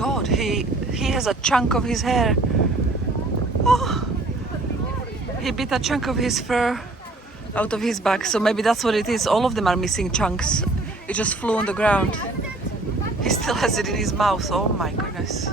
god, he has a chunk of his hair. Oh, he bit a chunk of his fur out of his back, so maybe that's what it is. All of them are missing chunks. It just flew on the ground. He still has it in his mouth. Oh my goodness.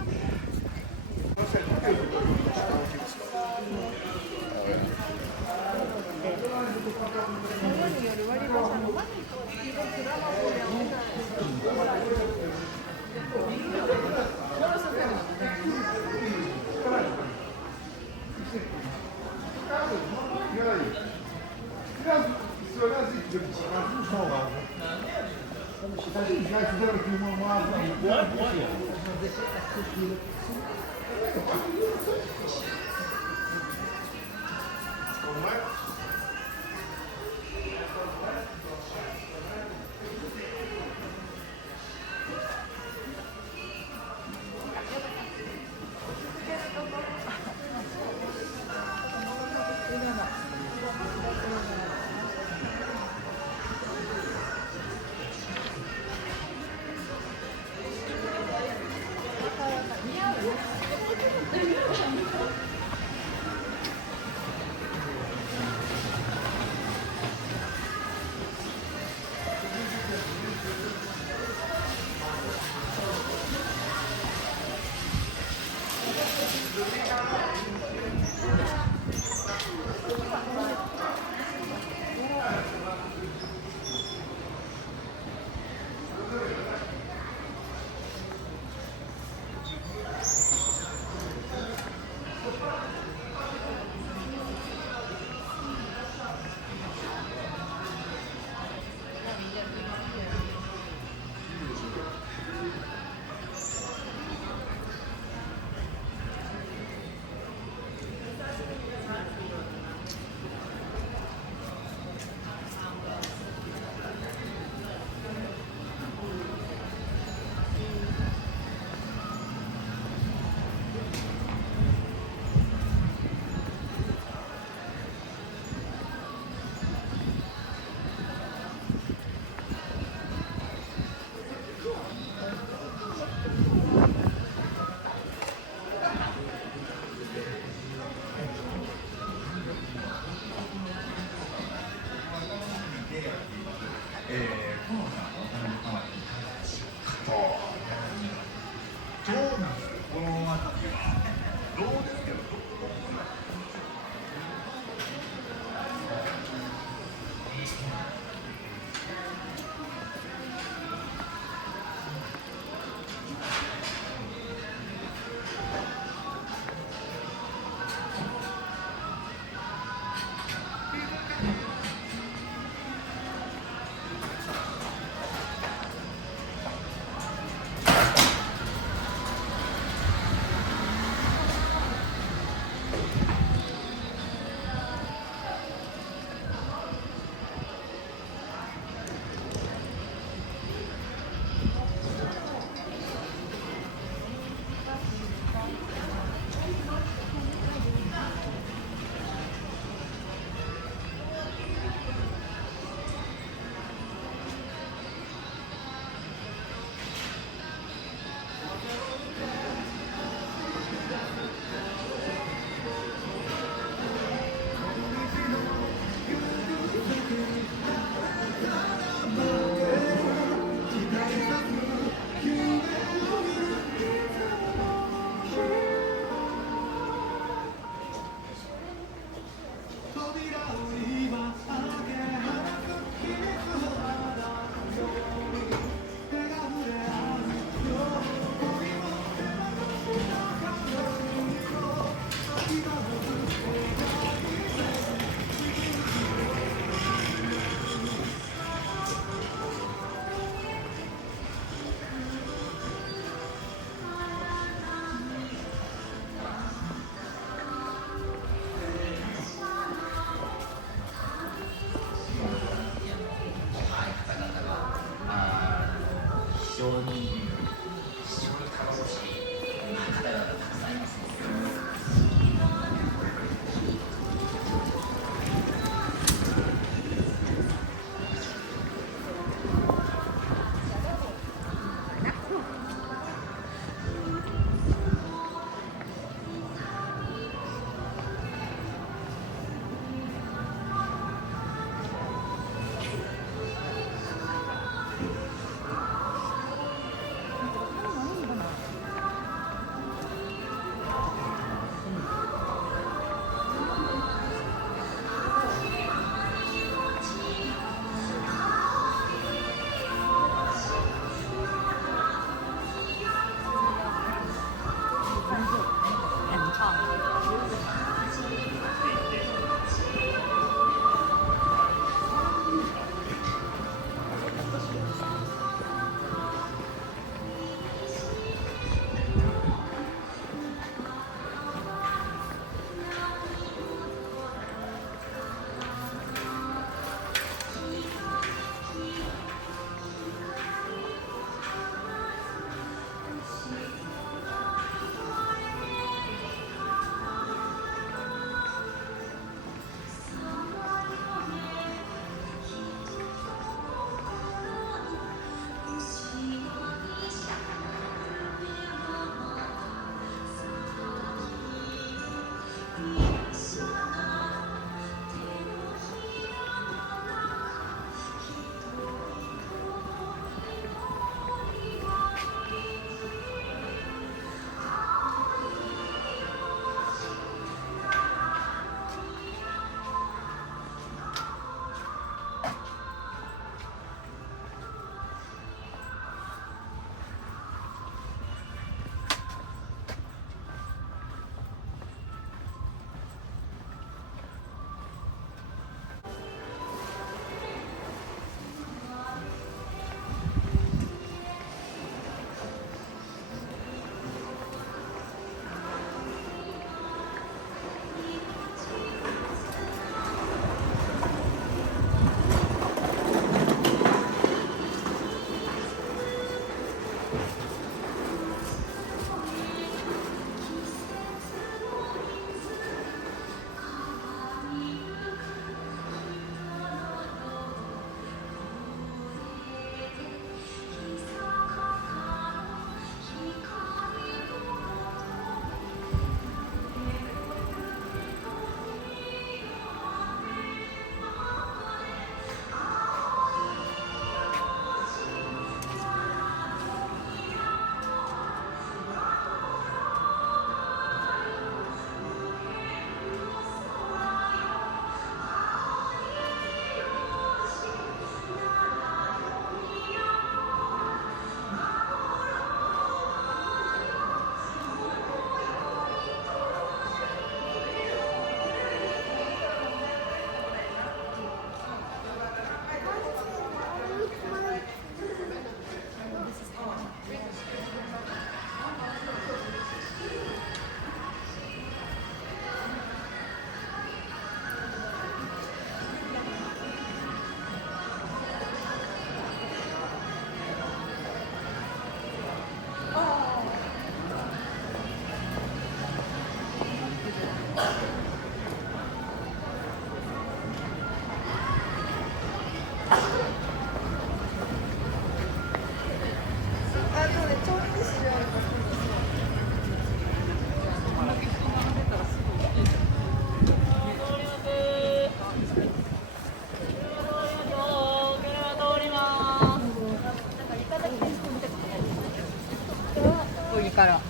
から。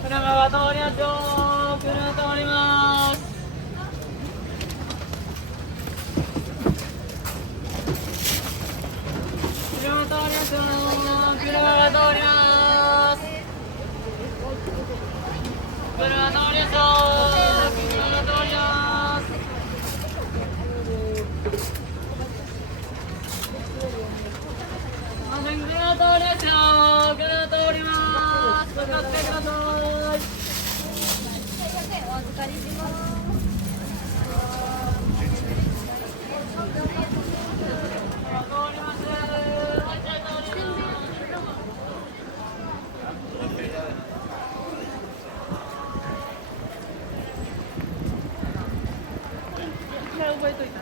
車が通りますよ。車通ります。車通りますよ。車が通ります。車通りますよ。車が通ります。車通りますよ。車通ります。渡ってください。お預かりします。覚えといた。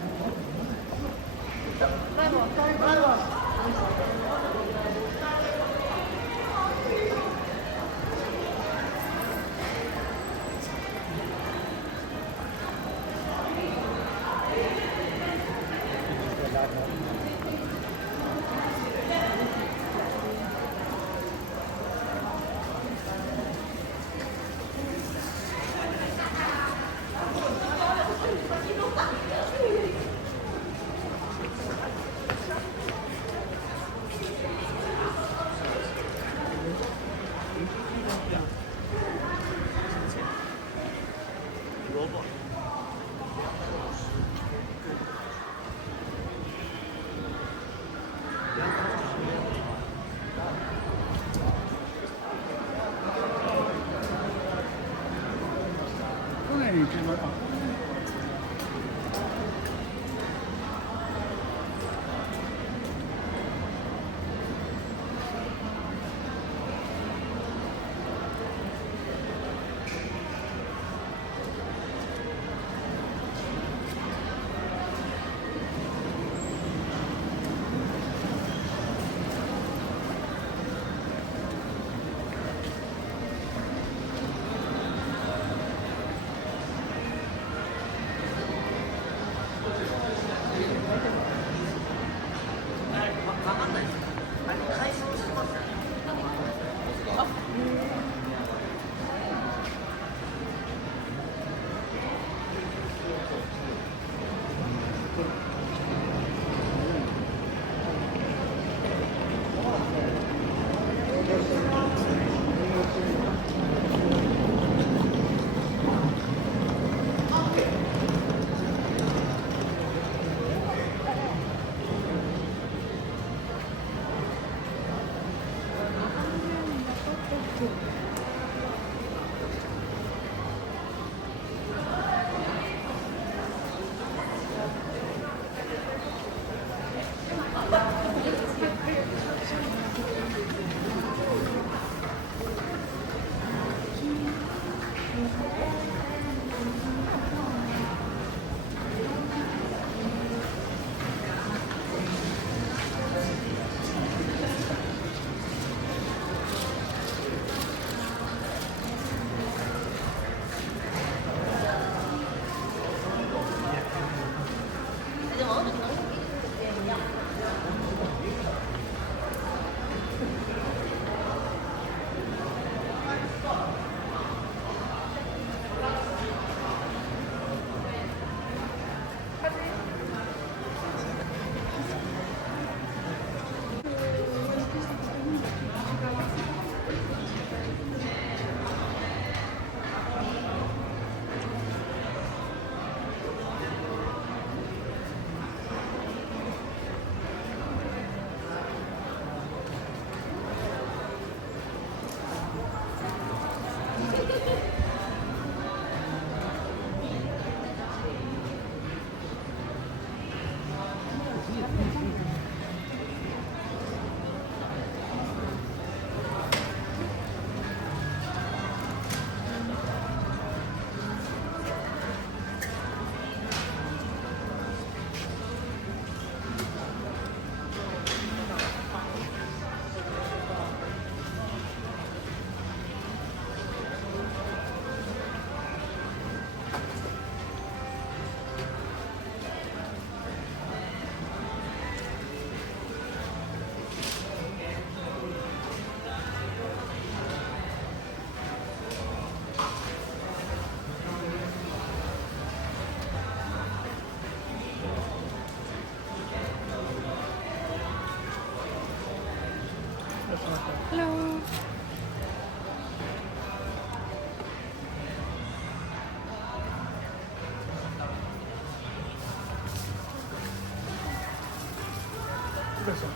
¿Cuánto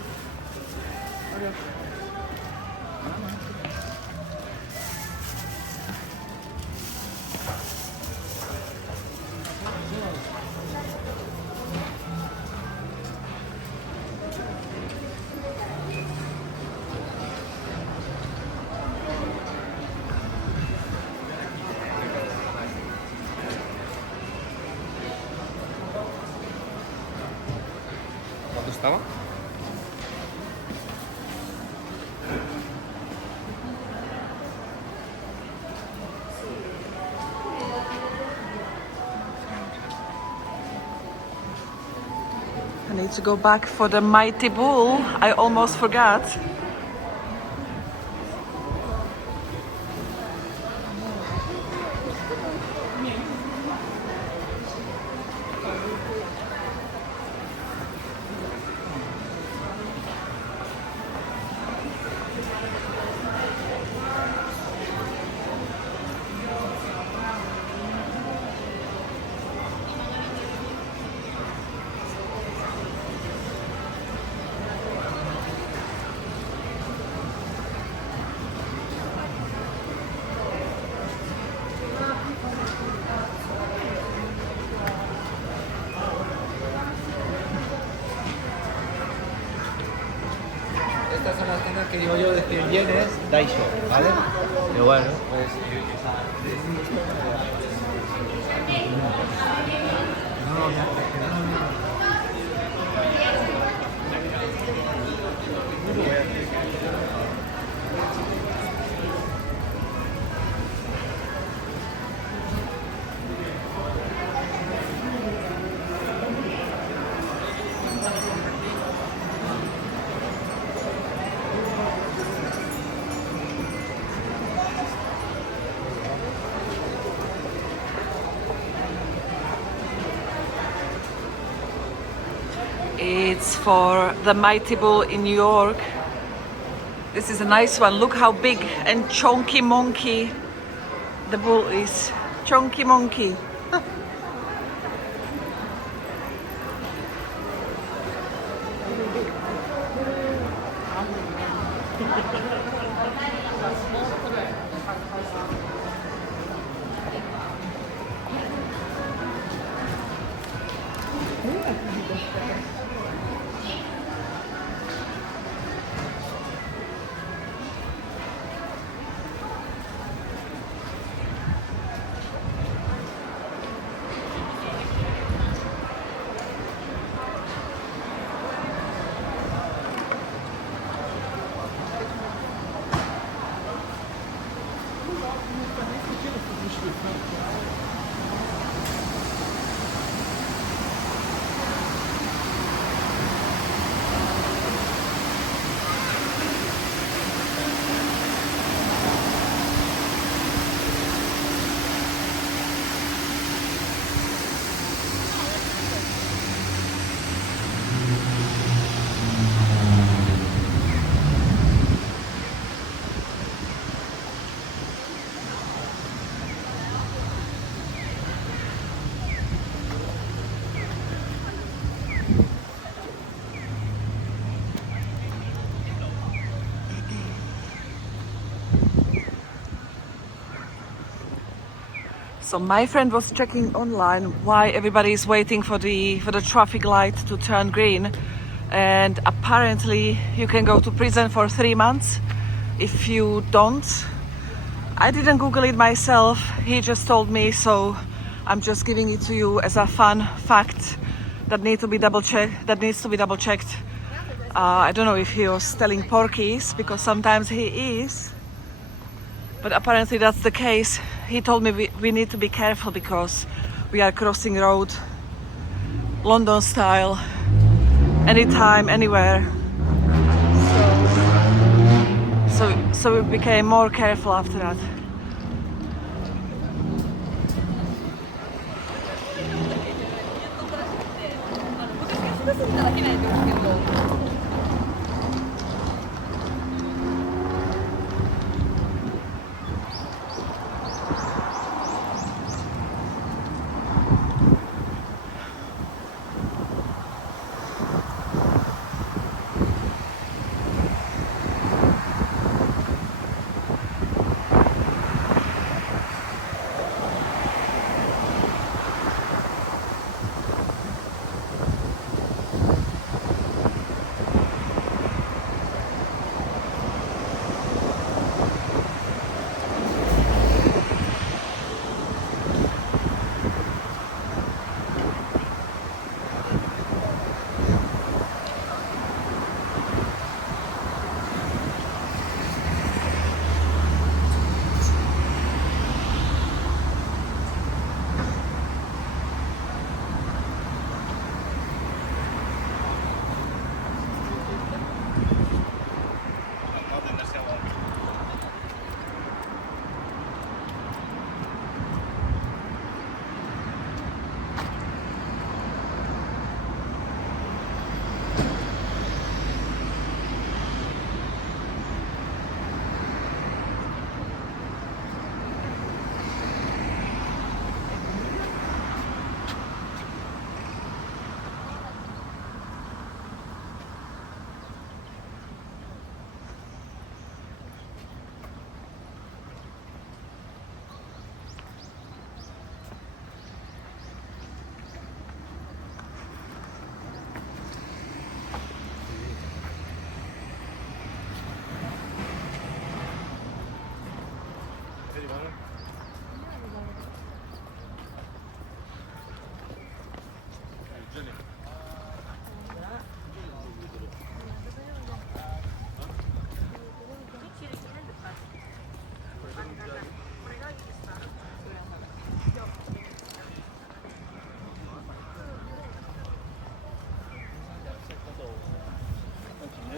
estaba? I need to go back for the mighty bull. I almost forgot. Estas son las tiendas que digo yo de 100 yenes, Daisho, ¿vale? Pero bueno, pues... It's for the mighty bull in New York. This is a nice one. Look how big and chunky monkey the bull is. Chunky monkey. So my friend was checking online why everybody is waiting for the traffic light to turn green, and apparently you can go to prison for 3 months if you don't. I didn't Google it myself, he just told me, so I'm just giving it to you as a fun fact that needs to be double checked. I don't know if he was telling porkies, because sometimes he is, but apparently that's the case. He told me we need to be careful because we are crossing road London style, anytime, anywhere. So we became more careful after that.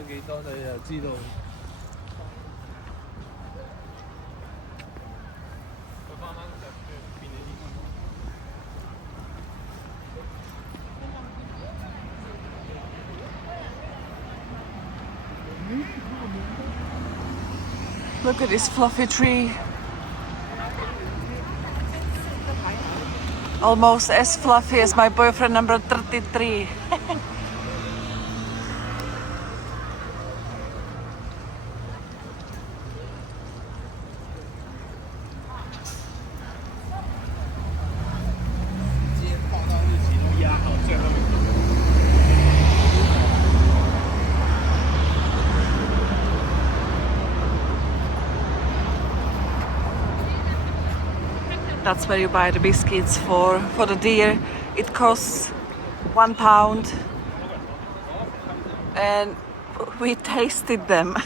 幾多你就知道。Look at this fluffy tree. Almost as fluffy as my boyfriend number 33. That's where you buy the biscuits for the deer. It costs £1, and we tasted them.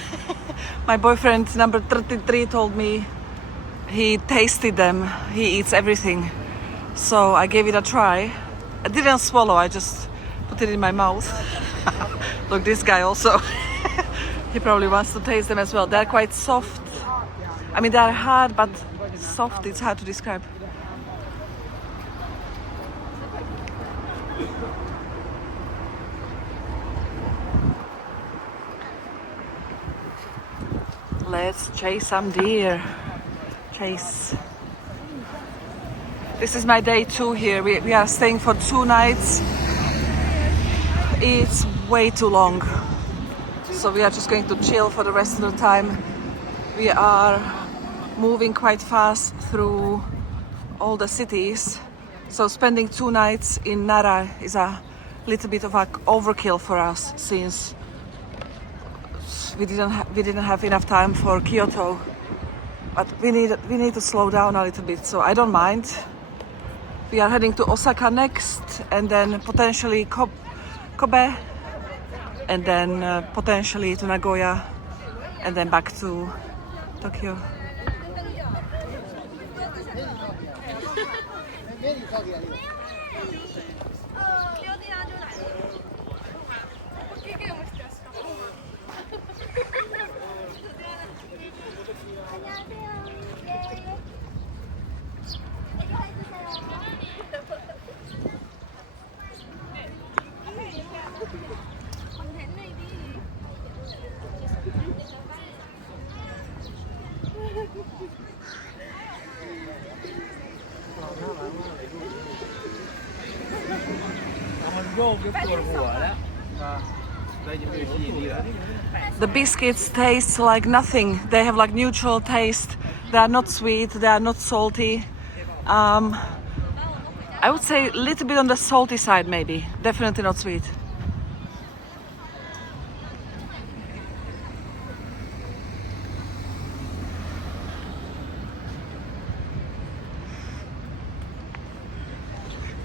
My boyfriend number 33 told me he tasted them. He eats everything, so I gave it a try. I didn't swallow, I just put it in my mouth. Look, this guy also. He probably wants to taste them as well. They're quite soft. I mean, they're hard, but soft, it's hard to describe. Let's chase some deer. Chase. This is my day 2 here. We are staying for 2 nights. It's way too long. So we are just going to chill for the rest of the time. We are moving quite fast through all the cities. So spending 2 nights in Nara is a little bit of an overkill for us, since we didn't have enough time for Kyoto. But we need to slow down a little bit, so I don't mind. We are heading to Osaka next, and then potentially Kobe, and then potentially to Nagoya, and then back to Tokyo. The biscuits taste like nothing. They have like neutral taste. They are not sweet, they are not salty. I would say a little bit on the salty side maybe. Definitely not sweet.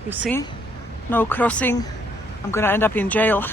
You see? No crossing. I'm gonna end up in jail.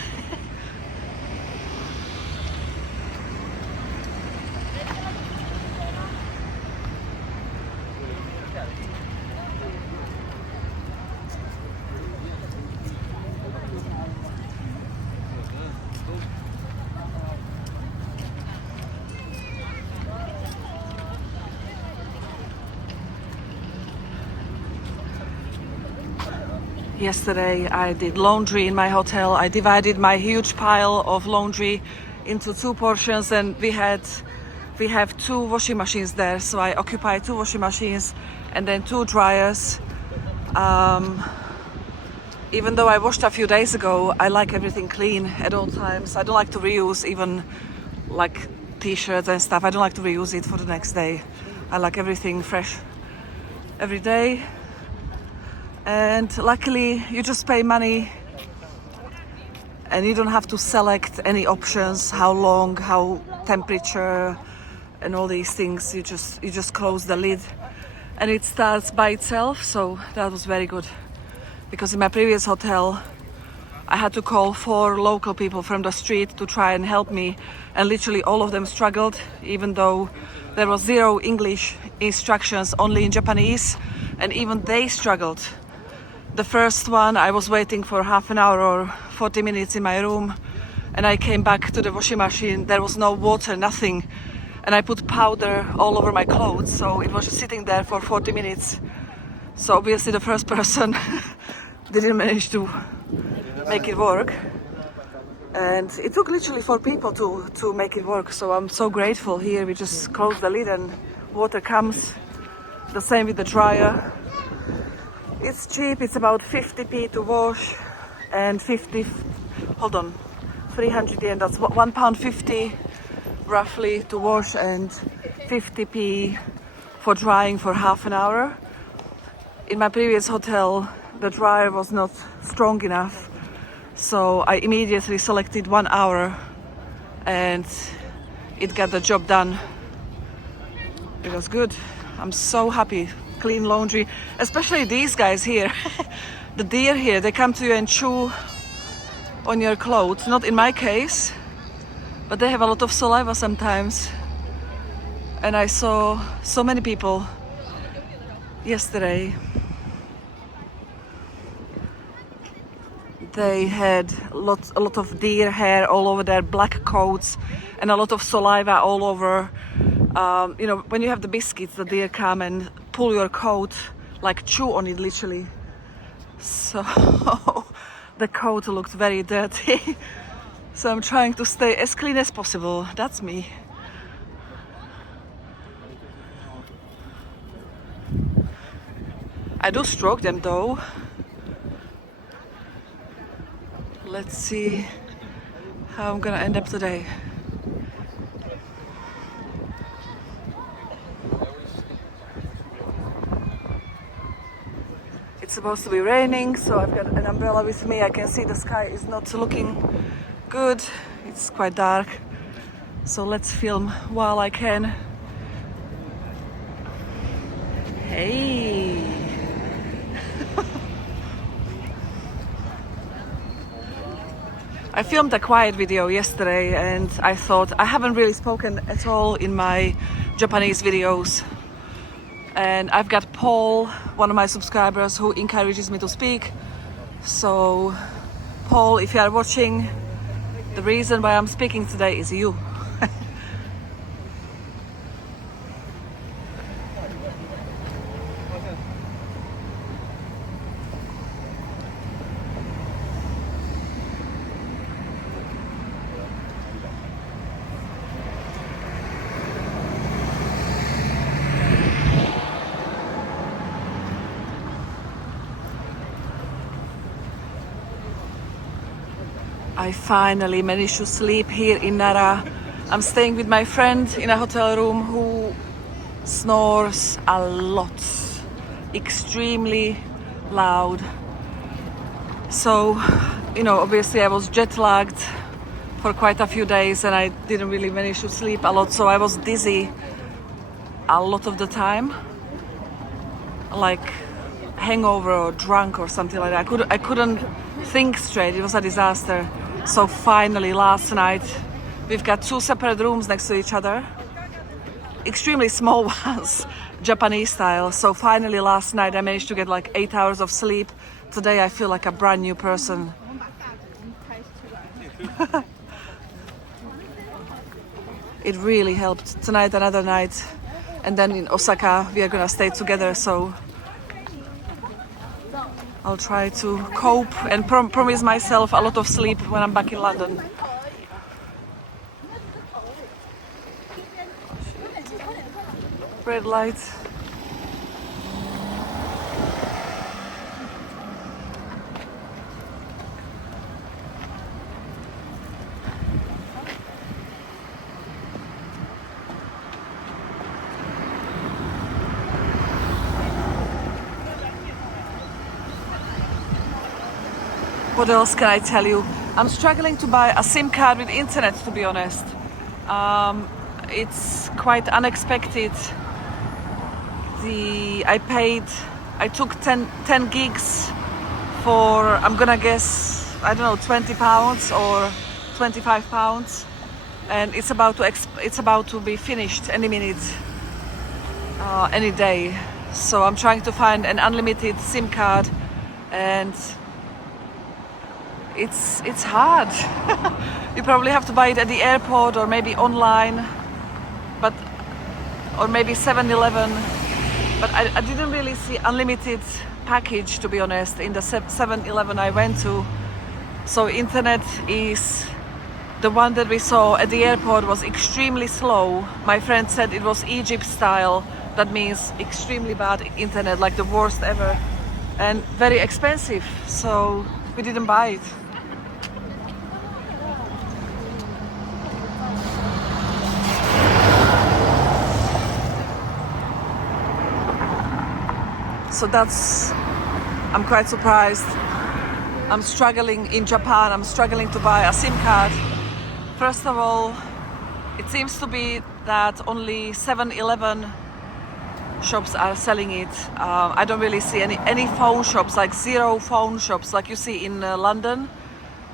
Yesterday I did laundry in my hotel. I divided my huge pile of laundry into 2 portions, and we have 2 washing machines there, so I occupy 2 washing machines and then 2 dryers. Even though I washed a few days ago, I like everything clean at all times. I don't like to reuse even like t-shirts and stuff. I don't like to reuse it for the next day. I like everything fresh every day. And luckily you just pay money and you don't have to select any options, how long, how temperature, and all these things. You just close the lid and it starts by itself. So that was very good, because in my previous hotel I had to call 4 local people from the street to try and help me, and literally all of them struggled, even though there was 0 English instructions, only in Japanese, and even they struggled. The first one, I was waiting for half an hour or 40 minutes in my room, and I came back to the washing machine. There was no water, nothing, and I put powder all over my clothes, so it was just sitting there for 40 minutes. So obviously the first person didn't manage to make it work, and it took literally 4 people to make it work. So I'm so grateful. Here we just close the lid and water comes. The same with the dryer. It's cheap, it's about 50p to wash and 300 yen, that's £1.50 roughly to wash, and 50p for drying for half an hour. In my previous hotel the dryer was not strong enough, so I immediately selected 1 hour and it got the job done. It was good. I'm so happy. Clean laundry, especially these guys here. The deer here, they come to you and chew on your clothes. Not in my case, but they have a lot of saliva sometimes. And I saw so many people yesterday. They had a lot of deer hair all over their black coats and a lot of saliva all over. You know, when you have the biscuits, the deer come and pull your coat, like chew on it literally. So the coat looked very dirty. So I'm trying to stay as clean as possible. That's me. I do stroke them though. Let's see how I'm gonna end up today. It's supposed to be raining, so I've got an umbrella with me. I can see the sky is not looking good. It's quite dark. So let's film while I can. Hey! I filmed a quiet video yesterday and I thought I haven't really spoken at all in my Japanese videos. And I've got Paul, one of my subscribers, who encourages me to speak. So, Paul, if you are watching, the reason why I'm speaking today is you. I finally managed to sleep here in Nara. I'm staying with my friend in a hotel room who snores a lot, extremely loud. So, you know, obviously I was jet lagged for quite a few days and I didn't really manage to sleep a lot, so I was dizzy a lot of the time, like hangover or drunk or something like that. I couldn't think straight. It was a disaster. So finally last night, we've got 2 separate rooms next to each other, extremely small ones, Japanese style. So finally last night I managed to get like 8 hours of sleep. Today I feel like a brand new person. It really helped. Tonight another night, and then in Osaka we are gonna stay together, so I'll try to cope and promise myself a lot of sleep when I'm back in London. Red light. What else can I tell you? I'm struggling to buy a SIM card with internet, to be honest. it's quite unexpected. I took 10 gigs for, I'm gonna guess, I don't know, 20 pounds or 25 pounds, and it's about to be finished any minute, any day. So I'm trying to find an unlimited SIM card, and it's hard. You probably have to buy it at the airport or maybe online, or maybe 7-Eleven. But I didn't really see unlimited package, to be honest, in the 7-Eleven I went to. So internet is the one that we saw at the airport was extremely slow. My friend said it was Egypt style. That means extremely bad internet, like the worst ever, and very expensive. So we didn't buy it. So I'm quite surprised. I'm struggling in Japan, I'm struggling to buy a SIM card. First of all, it seems to be that only 7-Eleven shops are selling it. I don't really see any phone shops, like zero phone shops like you see in London.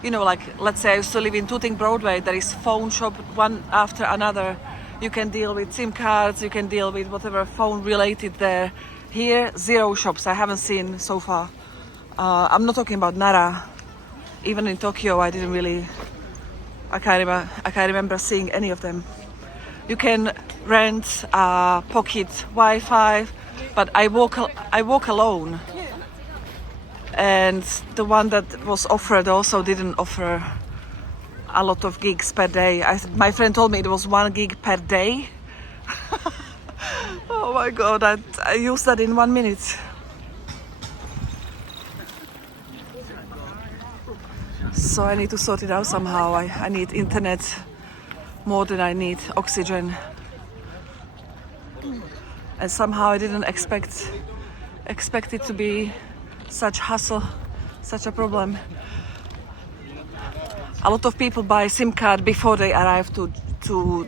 You know, like let's say I used to live in Tooting Broadway, there is phone shop one after another. You can deal with SIM cards, you can deal with whatever phone related there. Here, zero shops, I haven't seen so far. I'm not talking about Nara. Even in Tokyo, I can't remember seeing any of them. You can rent pocket Wi-Fi, but I walk alone. And the one that was offered also didn't offer a lot of gigs per day. My friend told me it was 1 gig per day. Oh my god, I used that in 1 minute. So I need to sort it out somehow. I need internet more than I need oxygen. And somehow I didn't expect it to be such hassle, such a problem. A lot of people buy SIM card before they arrive to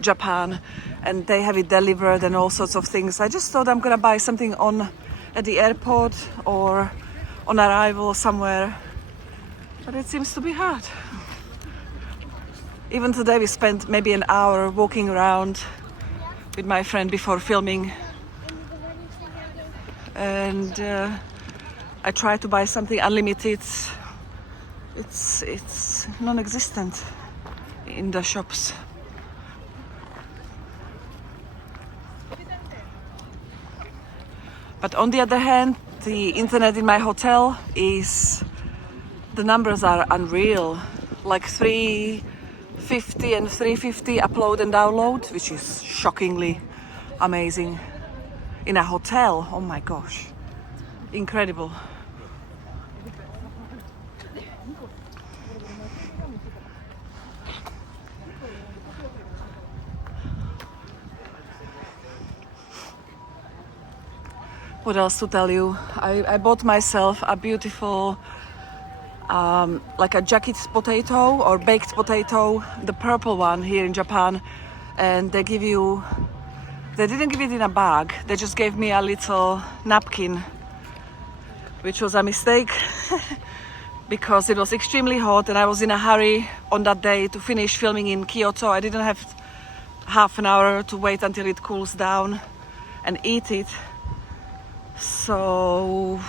Japan, and they have it delivered and all sorts of things. I just thought I'm gonna buy something at the airport or on arrival somewhere, but it seems to be hard. Even today we spent maybe an hour walking around with my friend before filming, and I tried to buy something unlimited. It's non-existent in the shops. But on the other hand, the internet in my hotel the numbers are unreal, like 350 and 350 upload and download, which is shockingly amazing in a hotel. Oh my gosh, incredible. What else to tell you? I bought myself a beautiful like a jacket potato or baked potato, the purple one here in Japan, and they didn't give it in a bag, they just gave me a little napkin, which was a mistake because it was extremely hot and I was in a hurry on that day to finish filming in Kyoto. I didn't have half an hour to wait until it cools down and eat it. So,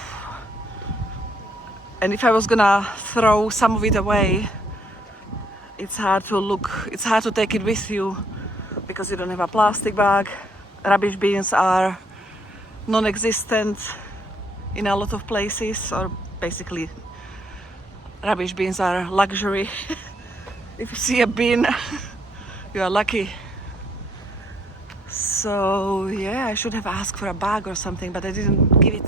and if I was gonna throw some of it away, it's hard to take it with you because you don't have a plastic bag. Rubbish bins are non-existent in a lot of places, or basically rubbish bins are luxury. If you see a bin, you are lucky. So yeah, I should have asked for a bag or something, but I didn't give it.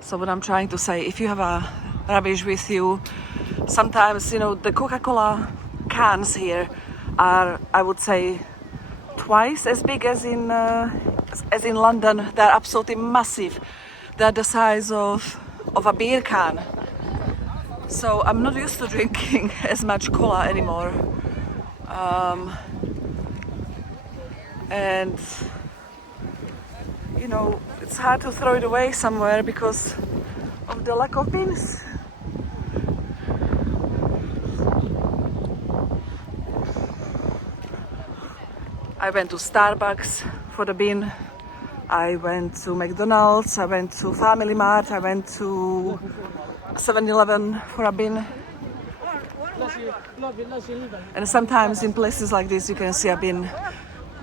So what I'm trying to say, if you have a rubbish with you, sometimes, you know, the Coca-Cola cans here are, I would say, twice as big as in London. They're absolutely massive. They're the size of a beer can. So I'm not used to drinking as much cola anymore. And you know, it's hard to throw it away somewhere because of the lack of beans. I went to Starbucks for the bin. I went to McDonald's, I went to Family Mart, I went to 7-Eleven for a bin. And sometimes in places like this you can see a bin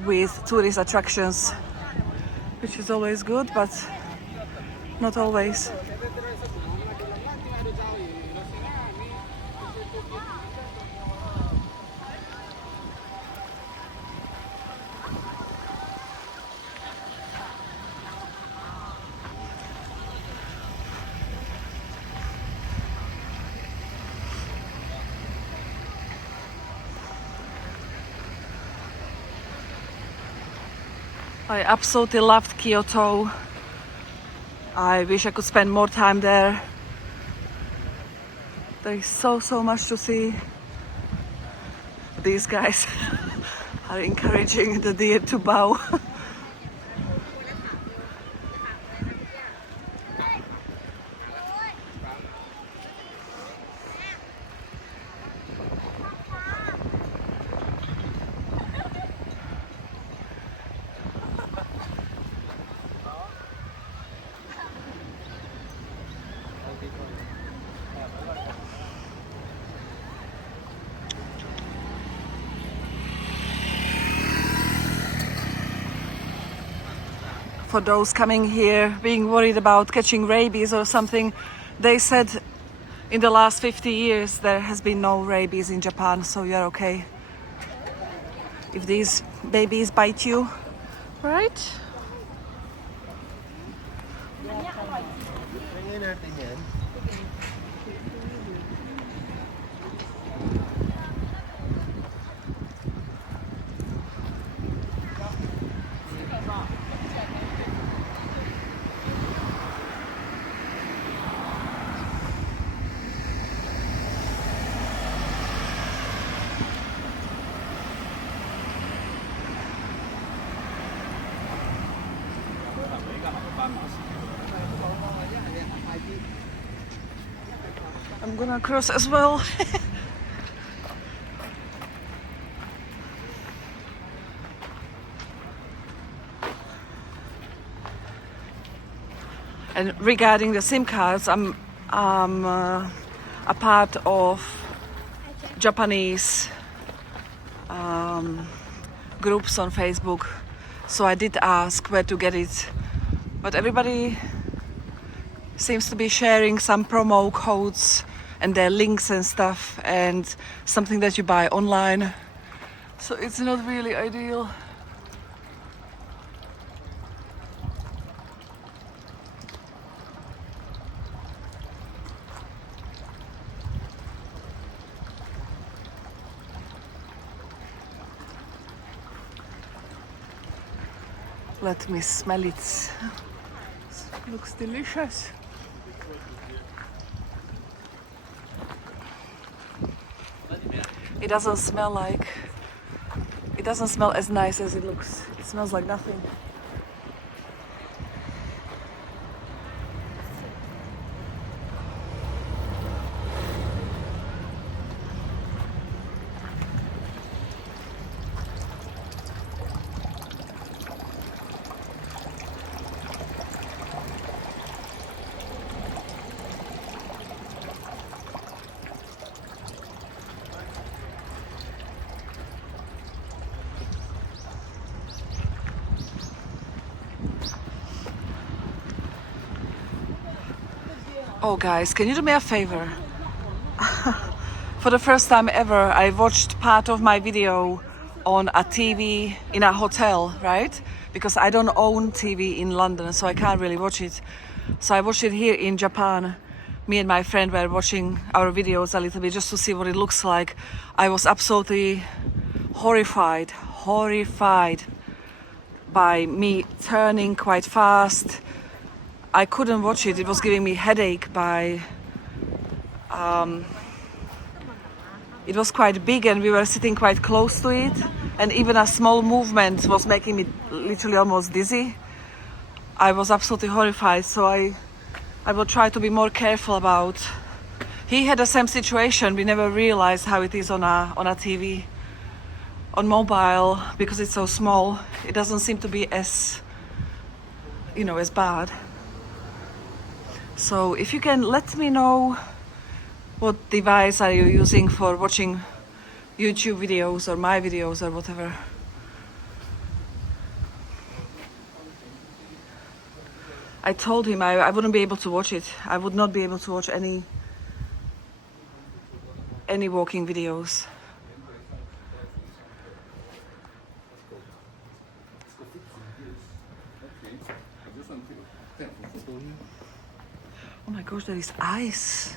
with tourist attractions, which is always good, but not always. I absolutely loved Kyoto. I wish I could spend more time there. There is so much to see. These guys are encouraging the deer to bow. For those coming here being worried about catching rabies or something, they said in the last 50 years there has been no rabies in Japan, so you're okay if these babies bite you, right? I'm gonna cross as well. And regarding the SIM cards, I'm a part of Japanese groups on Facebook, so I did ask where to get it, but everybody seems to be sharing some promo codes and their links and stuff, and something that you buy online, so it's not really ideal. Let me smell it. Looks delicious. It doesn't smell as nice as it looks. It smells like nothing. Oh guys, can you do me a favor? For the first time ever, I watched part of my video on a TV in a hotel, right? Because I don't own TV in London, so I can't really watch it. So I watched it here in Japan. Me and my friend were watching our videos a little bit just to see what it looks like. I was absolutely horrified by me turning quite fast. I couldn't watch it. It was giving me headache by It was quite big and we were sitting quite close to it, and even a small movement was making me literally almost dizzy. I was absolutely horrified, so I will try to be more careful about. He had the same situation. We never realized how it is on a TV. On mobile, because it's so small, it doesn't seem to be as, as bad. So if you can let me know what device are you using for watching YouTube videos or my videos or whatever. I told him I wouldn't be able to watch it. I would not be able to watch any walking videos. Oh my gosh, there is ice.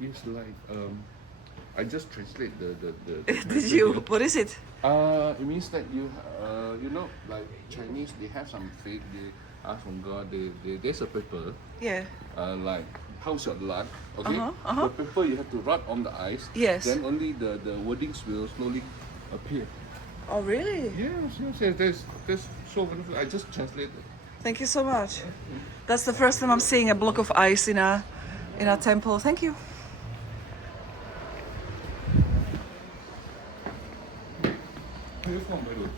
It's like I just translate the Did you? What is it? It means that like Chinese, they have some faith. They ask from God. There's a paper. Yeah. Like how's your luck? Okay. Uh-huh. The paper you have to rub on the ice. Yes. Then only the wordings will slowly appear. Oh really? Yes. That's so wonderful. I just translated. Thank you so much. That's the first time I'm seeing a block of ice in a temple. Thank you. Where's from, Beirut?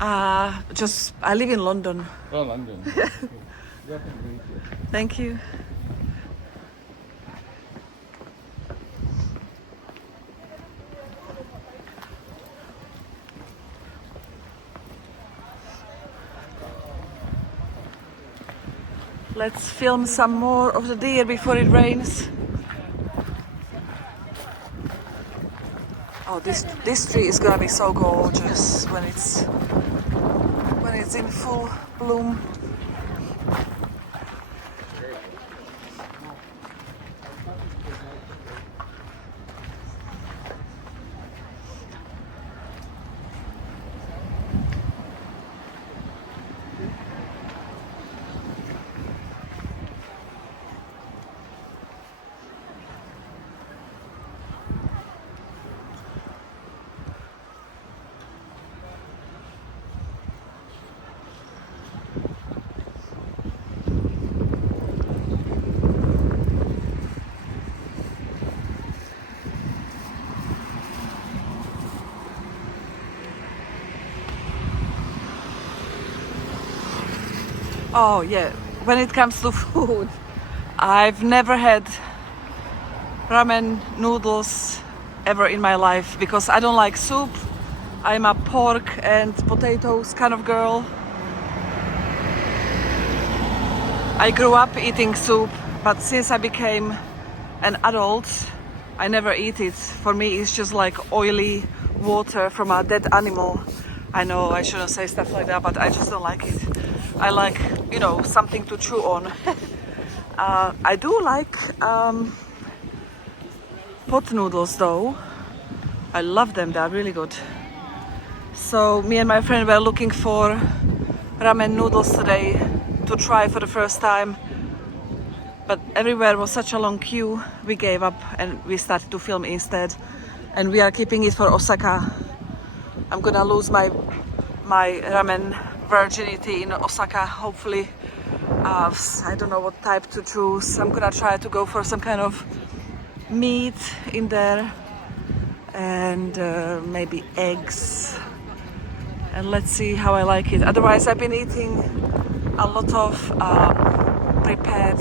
I live in London. Oh, London. Thank you. Let's film some more of the deer before it rains. Oh, this tree is gonna be so gorgeous when it's in full bloom. Oh yeah, when it comes to food, I've never had ramen noodles ever in my life because I don't like soup. I'm a pork and potatoes kind of girl. I grew up eating soup, but since I became an adult, I never eat it. For me, it's just like oily water from a dead animal. I know I shouldn't say stuff like that, but I just don't like it. I like, something to chew on. I do like pot noodles though. I love them, they're really good. So me and my friend were looking for ramen noodles today to try for the first time. But everywhere was such a long queue, we gave up and we started to film instead. And we are keeping it for Osaka. I'm gonna lose my ramen virginity in Osaka, hopefully. I don't know what type to choose. I'm gonna try to go for some kind of meat in there and maybe eggs, and let's see how I like it. Otherwise, I've been eating a lot of prepared,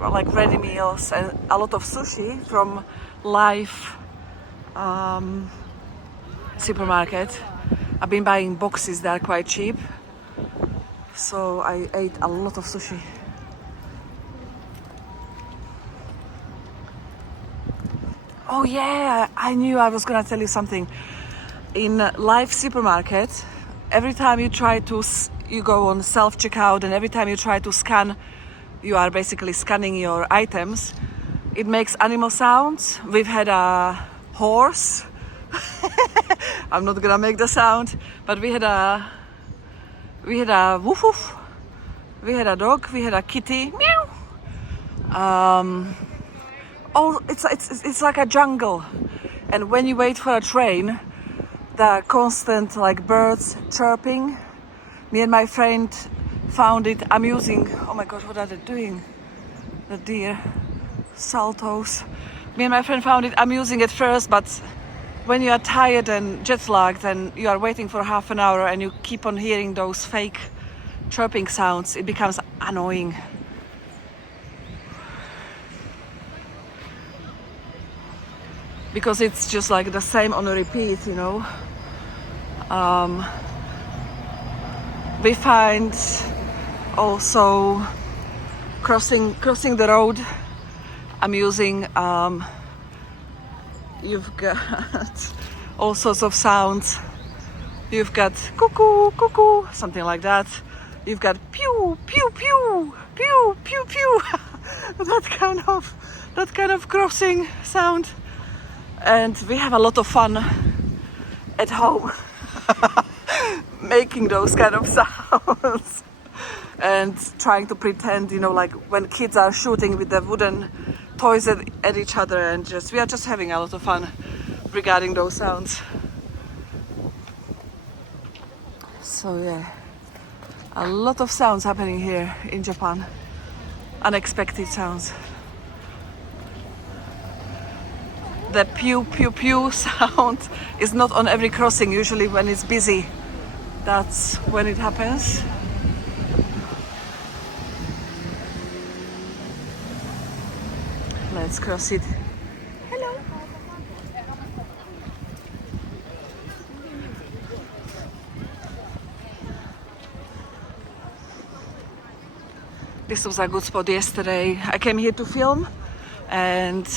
like ready meals, and a lot of sushi from Life supermarket. I've been buying boxes that are quite cheap, so I ate a lot of sushi. Oh yeah, I knew I was gonna tell you something. In Life supermarket, every time you go on self-checkout, and every time you try to scan, you are basically scanning your items. It makes animal sounds. We've had a horse. I'm not gonna make the sound, but we had a woof woof. We had a dog. We had a kitty. Meow. Oh, it's like a jungle, and when you wait for a train, there are constant like birds chirping. Me and my friend found it amusing. Oh my gosh, what are they doing? The deer saltos. Me and my friend found it amusing at first, but when you are tired and jet lagged and you are waiting for half an hour and you keep on hearing those fake chirping sounds, it becomes annoying. Because it's just like the same on a repeat, you know. We find also crossing the road amusing. You've got all sorts of sounds. You've got cuckoo, cuckoo, something like that. You've got pew, pew, pew, pew, pew, pew. that kind of crossing sound. And we have a lot of fun at home making those kind of sounds and trying to pretend, you know, like when kids are shooting with the wooden toys at each other, and we are just having a lot of fun regarding those sounds. So yeah, a lot of sounds happening here in Japan, unexpected sounds. The pew pew pew sound is not on every crossing. Usually when it's busy, that's when it happens. Let's cross it. Hello. This was a good spot yesterday. I came here to film and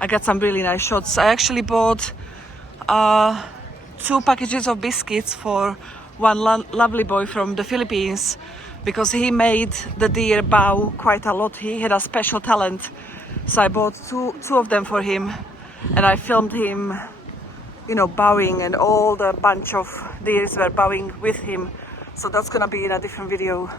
I got some really nice shots. I actually bought 2 packages of biscuits for one lovely boy from the Philippines because he made the deer bow quite a lot. He had a special talent. So I bought two of them for him and I filmed him, you know, bowing, and all the bunch of deers were bowing with him. So that's gonna be in a different video.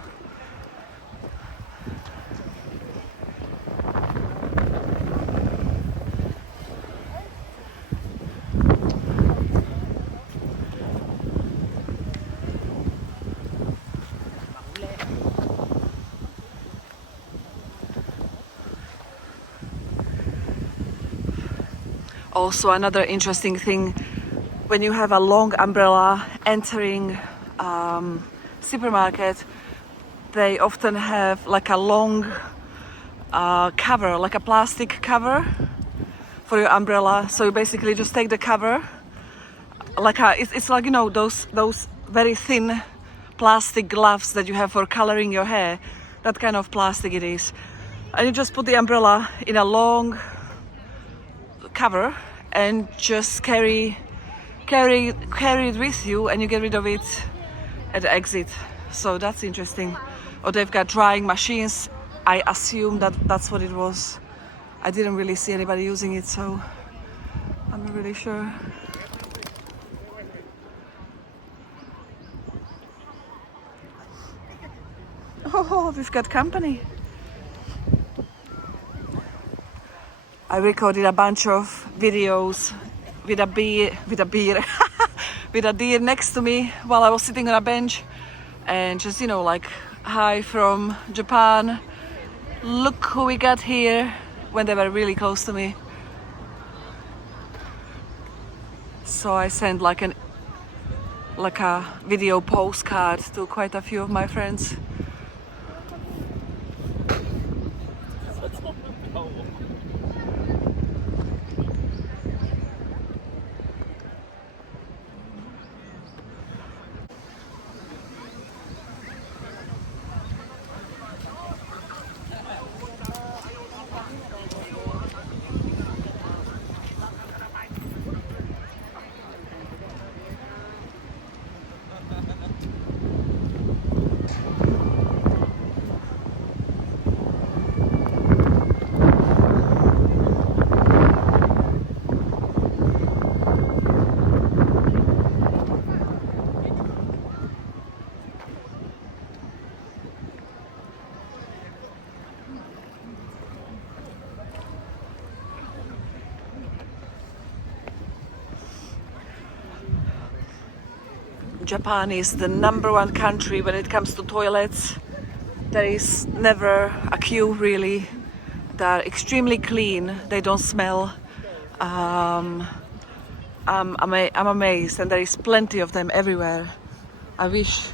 Also, another interesting thing, when you have a long umbrella entering supermarket, they often have like a long cover, like a plastic cover for your umbrella. So you basically just take the cover, it's like, you know, those very thin plastic gloves that you have for coloring your hair. That kind of plastic it is, and you just put the umbrella in a long cover and just carry it with you, and you get rid of it at the exit. So that's interesting. Or they've got drying machines. I assume that's what it was. I didn't really see anybody using it, so I'm not really sure. Oh, we've got company. I recorded a bunch of videos with a deer next to me while I was sitting on a bench, and just, you know, like, hi from Japan, look who we got here, when they were really close to me. So I sent like a video postcard to quite a few of my friends. Japan is the #1 country when it comes to toilets. There is never a queue really. They're extremely clean. They don't smell. I'm amazed, and there is plenty of them everywhere. I wish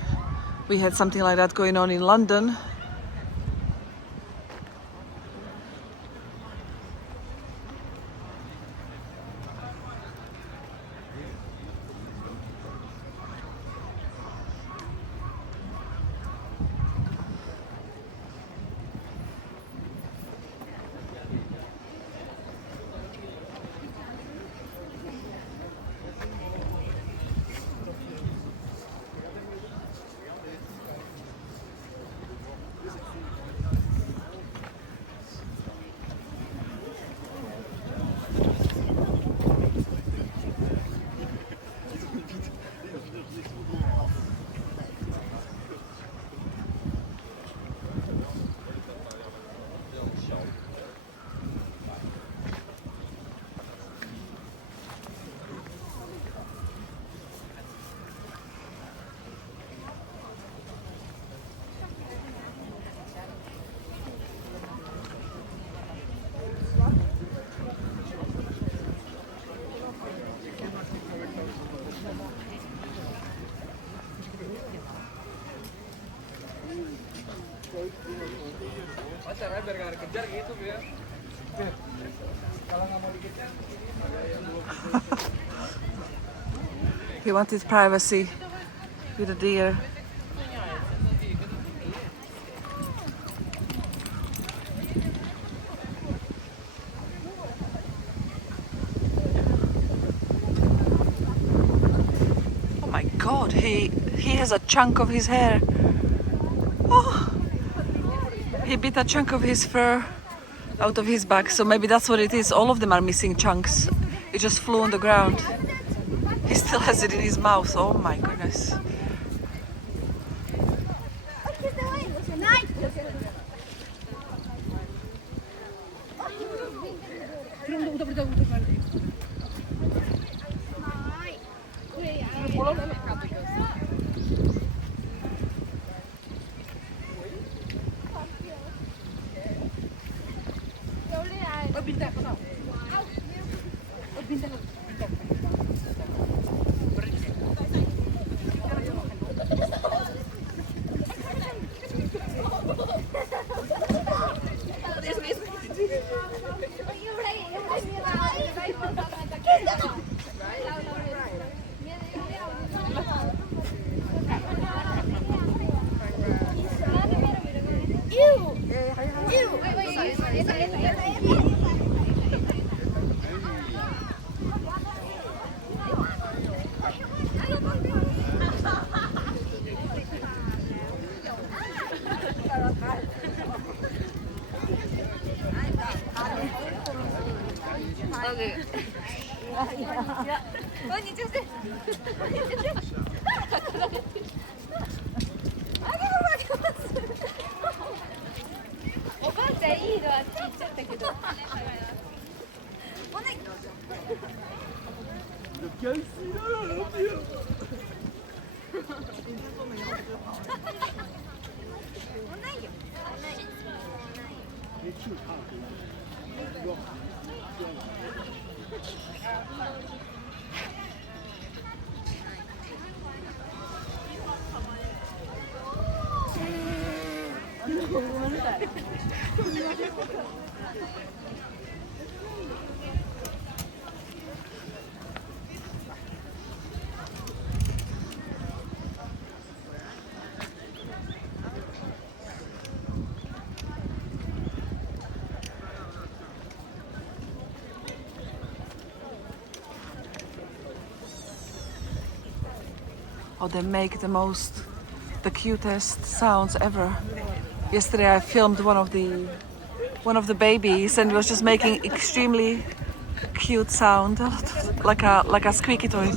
we had something like that going on in London. Caranya biar gak dikejar gitu ya. Kalau nggak mau dikejar. He wanted privacy with the deer. Oh my God, he has a chunk of his hair. Oh, he bit a chunk of his fur out of his back, so maybe that's what it is. All of them are missing chunks. It just flew on the ground. He still has it in his mouth. Oh my goodness. Oh, they make the cutest sounds ever. Yesterday I filmed one of the babies, and it was just making extremely cute sound, like a squeaky toy.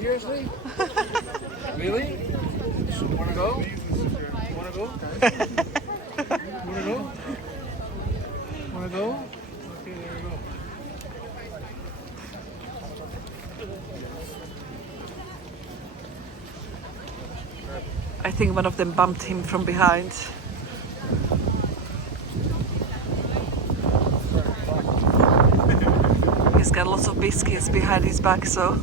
Seriously? Really? You want to go? Wanna go? Wanna go? Wanna go? Okay, there we go. I think one of them bumped him from behind. He's got lots of biscuits behind his back, so.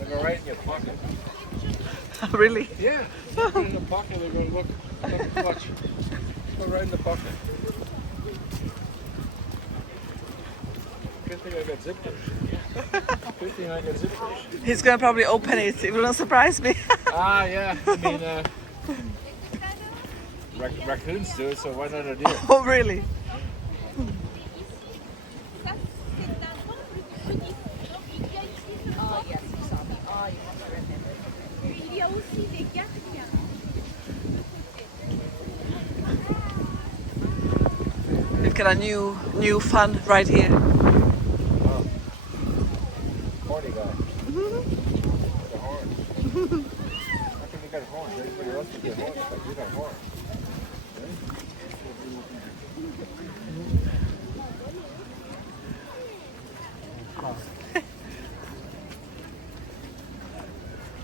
They go right in your pocket. Really? Yeah. Put it in the pocket. They're going to look. Watch. Go right in the pocket. Good thing I got zippers. Good thing I got zippers. He's gonna probably open it. It wouldn't surprise me. Yeah. I mean, raccoons do it, so why not a deer? Oh, really? Il y a aussi des gardiens. We've got a new fun right here. Horny guy. The horn. How come you got horns? Everybody else can get horns, but you got horns.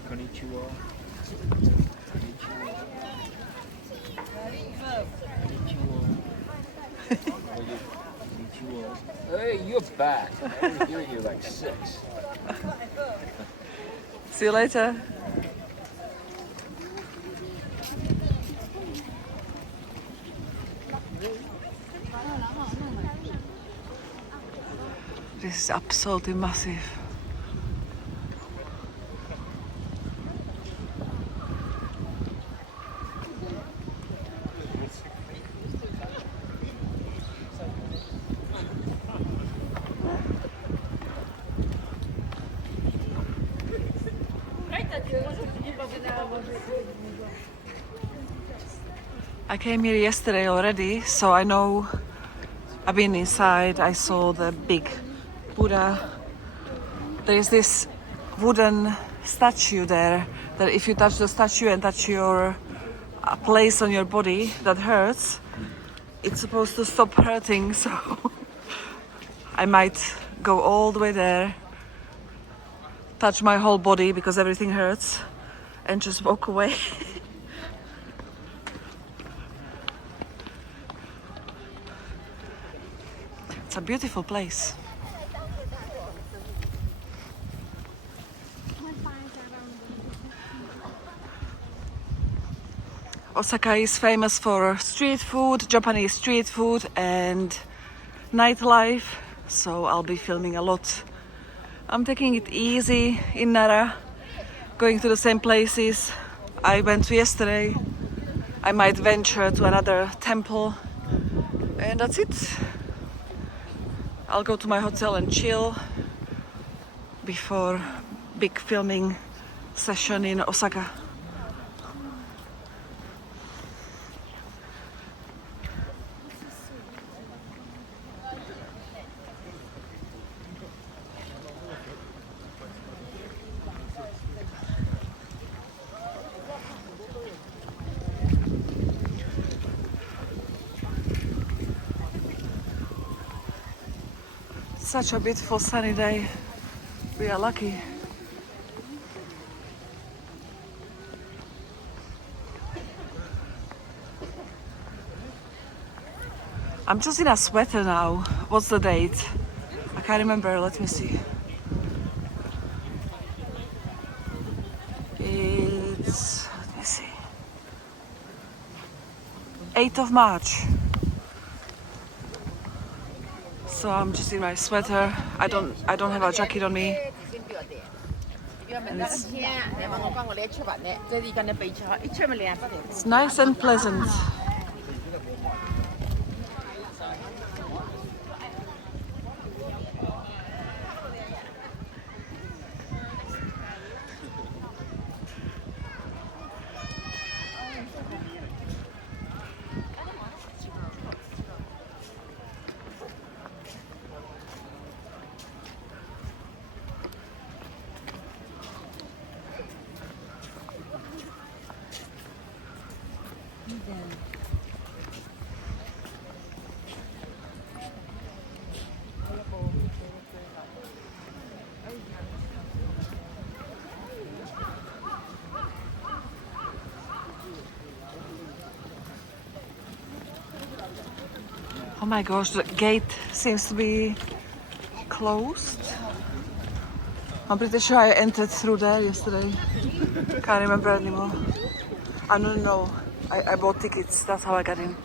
Konnichiwa. Hey, you're back. I haven't heard you like 6. See you later. This is absolutely massive. I came here yesterday already, so I know. I've been inside. I saw the big Buddha. There is this wooden statue there that if you touch the statue and touch your place on your body that hurts, it's supposed to stop hurting. So I might go all the way there, touch my whole body because everything hurts, and just walk away. It's a beautiful place. Osaka is famous for street food, Japanese street food and nightlife, so I'll be filming a lot. I'm taking it easy in Nara, going to the same places I went to yesterday. I might venture to another temple, and that's it. I'll go to my hotel and chill before big filming session in Osaka. Such a beautiful sunny day. We are lucky. I'm just in a sweater now. What's the date? I can't remember. Let me see. It's, let me see, 8th of March. So I'm just in my sweater. I don't have a jacket on me. And it's nice and pleasant. my gosh, the gate seems to be closed. I'm pretty sure I entered through there yesterday. Can't remember anymore. I don't know. I bought tickets, that's how I got in.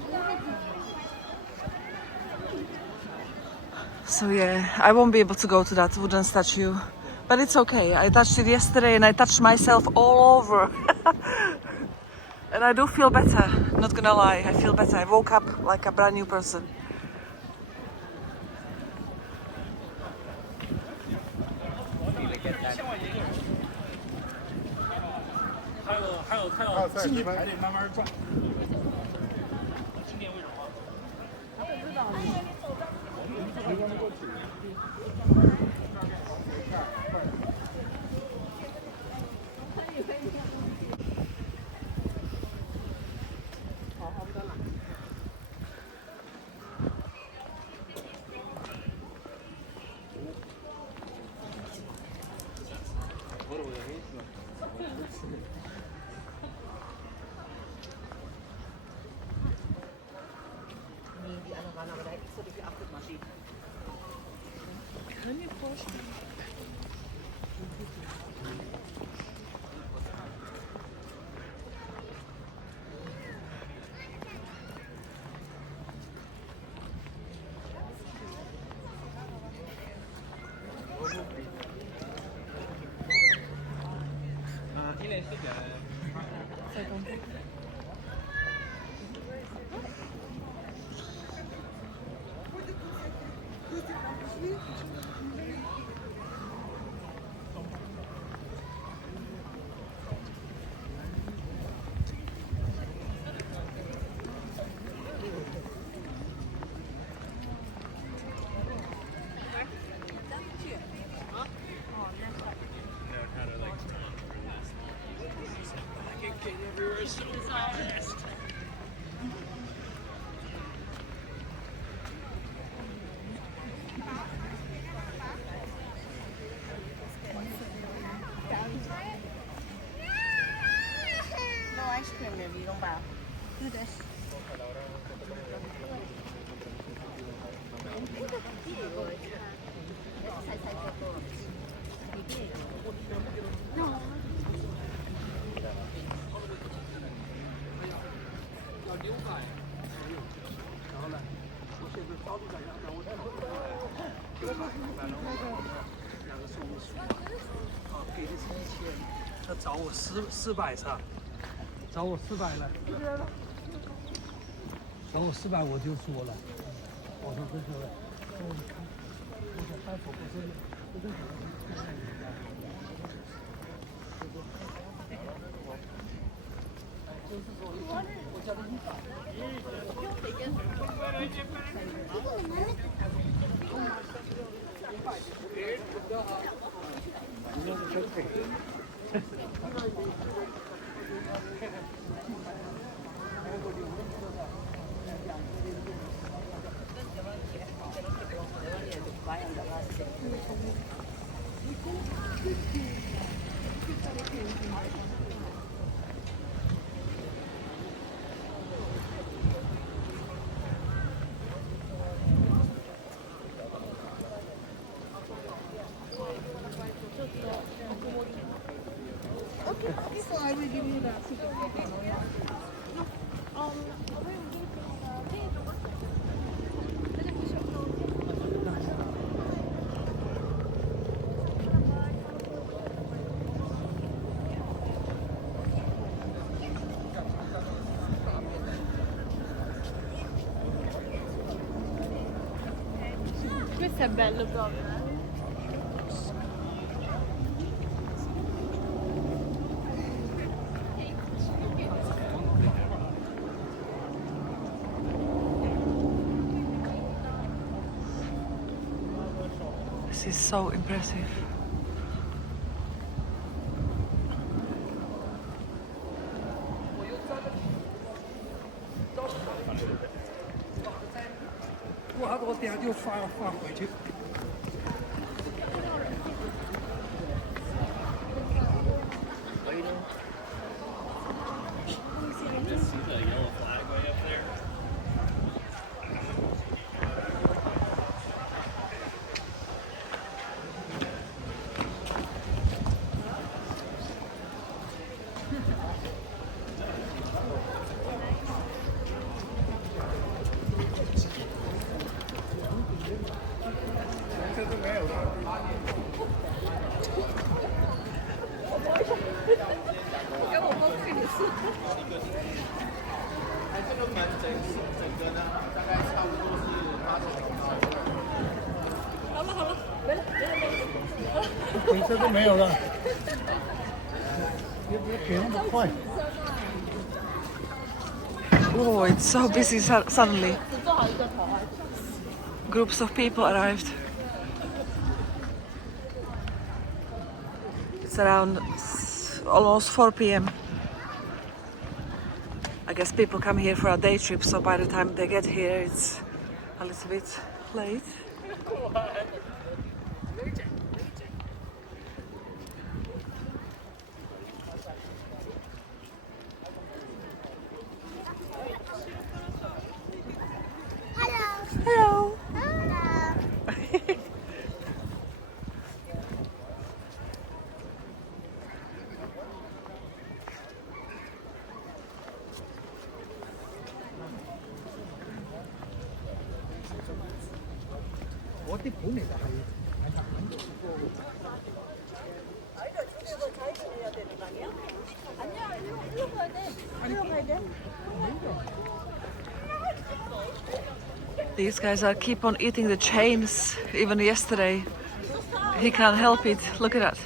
So yeah, I won't be able to go to that wooden statue. But it's okay. I touched it yesterday and I touched myself all over. And I do feel better, not gonna lie. I feel better. I woke up like a brand new person.他找我400上，找我400了，找我400我就说了，我说不说了，我看，我说大夫不是。Questo è bello proprio. This is so impressive.我等下就发回去。等车都没有了，别给那么快。 Oh, it's so busy suddenly. Groups of people arrived. It's around almost 4 p.m. I guess people come here for a day trip, so by the time they get here, it's a little bit late. Hello. Hello. 我啲本嚟就係These guys are keep on eating the chains. Even yesterday, he can't help it. Look at that.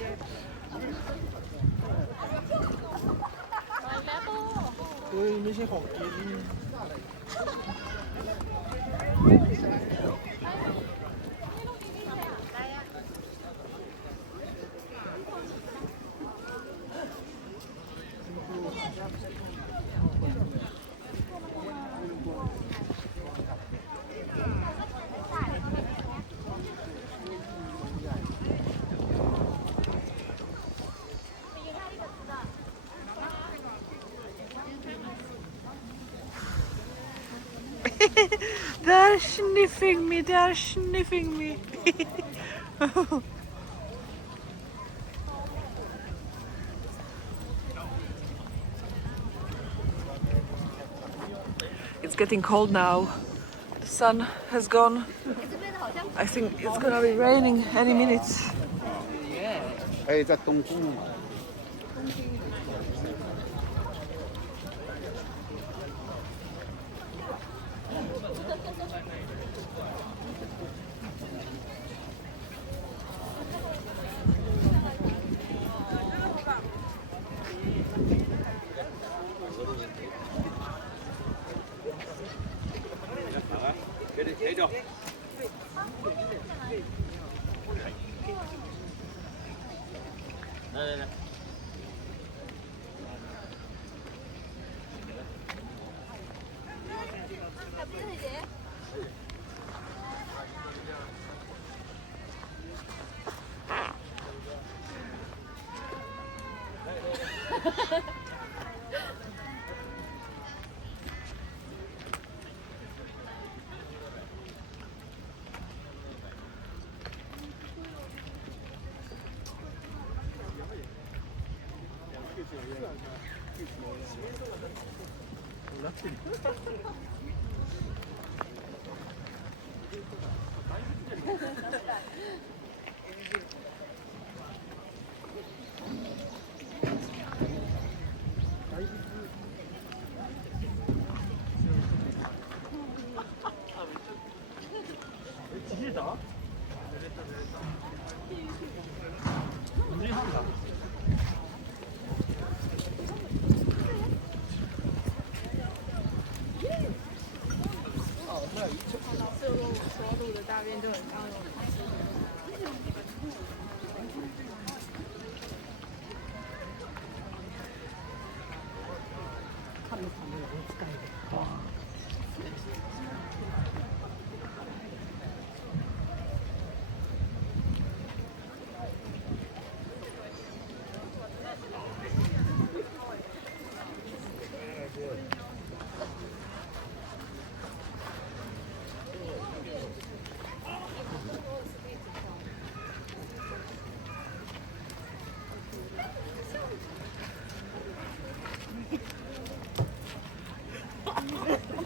They're sniffing me, they're sniffing me. It's getting cold now. The sun has gone. I think it's gonna be raining any minute. 哎，在东京嘛。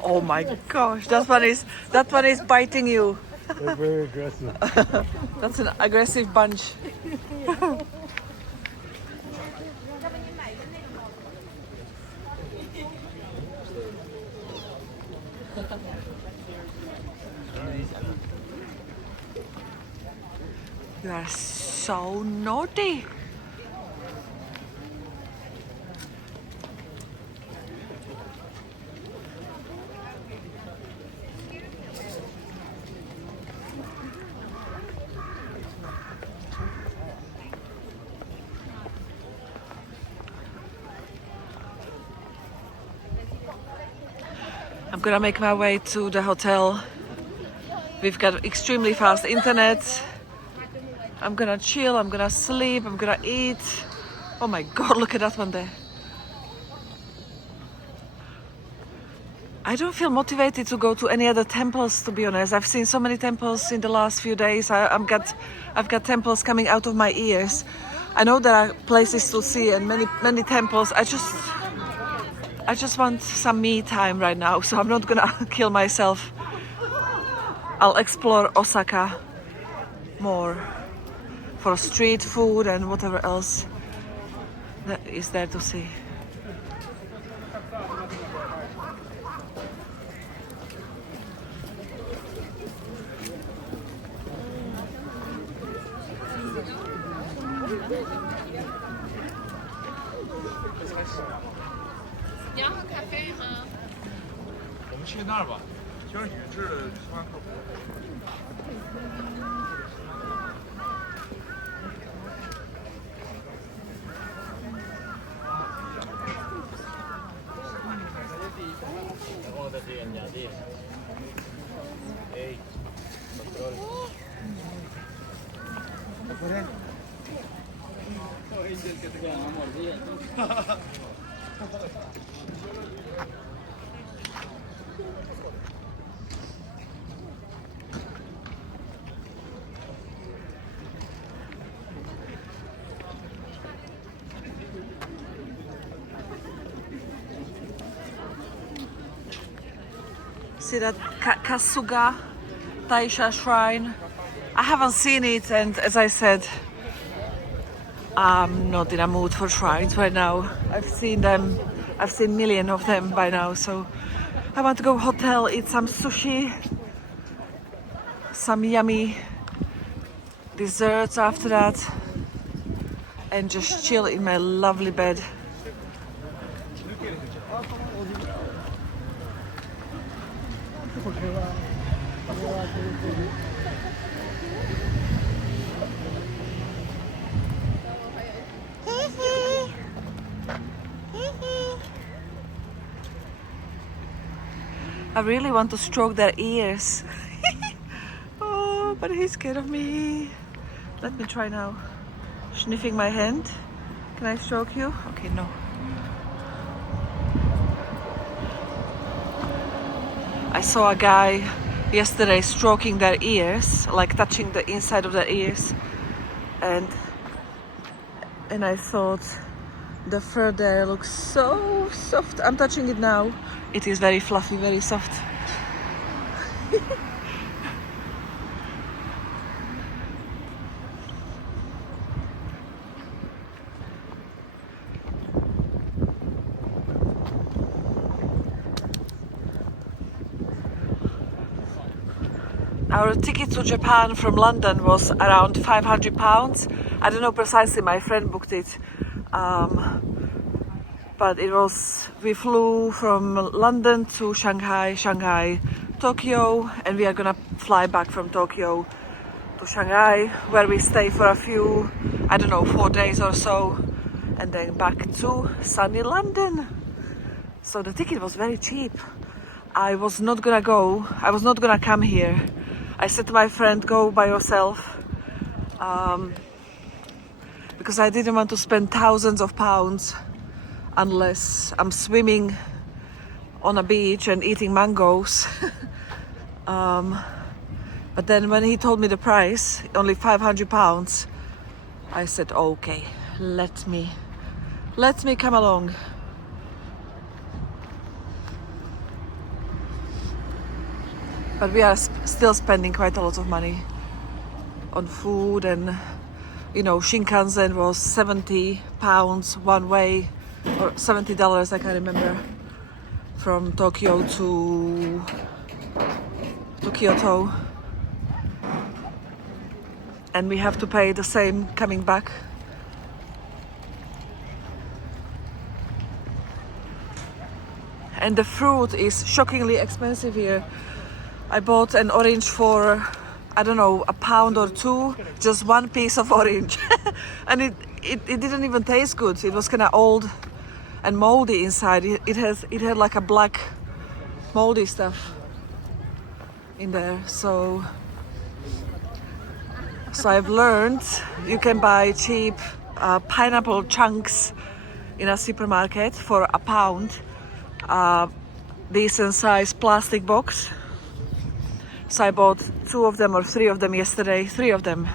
Oh my gosh, that one is biting you. They're very aggressive. That's an aggressive bunch. You are so naughty. I'm gonna make my way to the hotel. We've got extremely fast internet. I'm gonna chill, I'm gonna sleep, I'm gonna eat. Oh my god, look at that one there. I don't feel motivated to go to any other temples, to be honest. I've seen so many temples in the last few days. I've got temples coming out of my ears. I know there are places to see and many temples. I just want some me time right now, so I'm not gonna kill myself. I'll explore Osaka more for street food and whatever else that is there to see. See that Kasuga Taisha shrine? I haven't seen it, and as I said, I'm not in a mood for shrines right now. I've seen them, I've seen million of them by now, so I want to go hotel, eat some sushi, some yummy desserts after that, and just chill in my lovely bed. I really want to stroke their ears. Oh, but he's scared of me. Let me try now. Sniffing my hand. Can I stroke you? Okay, no. I saw a guy yesterday stroking their ears, like touching the inside of their ears, and I thought the fur there looks so soft. I'm touching it now. It is very fluffy, very soft. Our ticket to Japan from London was around £500. I don't know precisely, my friend booked it. But it was, we flew from London to Shanghai, Tokyo, and we are gonna fly back from Tokyo to Shanghai, where we stay for a few, 4 days or so, and then back to sunny London. So the ticket was very cheap. I was not gonna come here. I said to my friend, go by yourself, because I didn't want to spend thousands of pounds unless I'm swimming on a beach and eating mangoes. But then when he told me the price, only £500, I said, okay, let me come along. But we are still spending quite a lot of money on food, and Shinkansen was £70 one way, or $70, I can't remember, from Tokyo to Kyoto. and we have to pay the same coming back. And the fruit is shockingly expensive here. I bought an orange for, I don't know, £1 or £2, just one piece of orange. And it didn't even taste good. It was kind of old and moldy inside. It had like a black moldy stuff in there. So I've learned you can buy cheap pineapple chunks in a supermarket for £1. Decent size plastic box. So I bought 2 of them or 3 of them yesterday. 3 of them.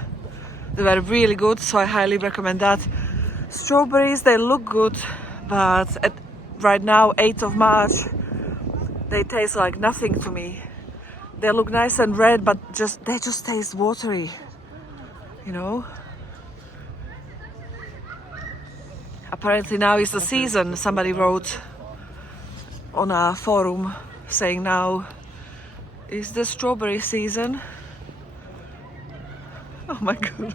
They were really good, so I highly recommend that. Strawberries, they look good, but right now, 8th of March, they taste like nothing to me. They look nice and red, but they just taste watery, you know. Apparently now is the season. Somebody wrote on a forum saying now is the strawberry season. Oh my god.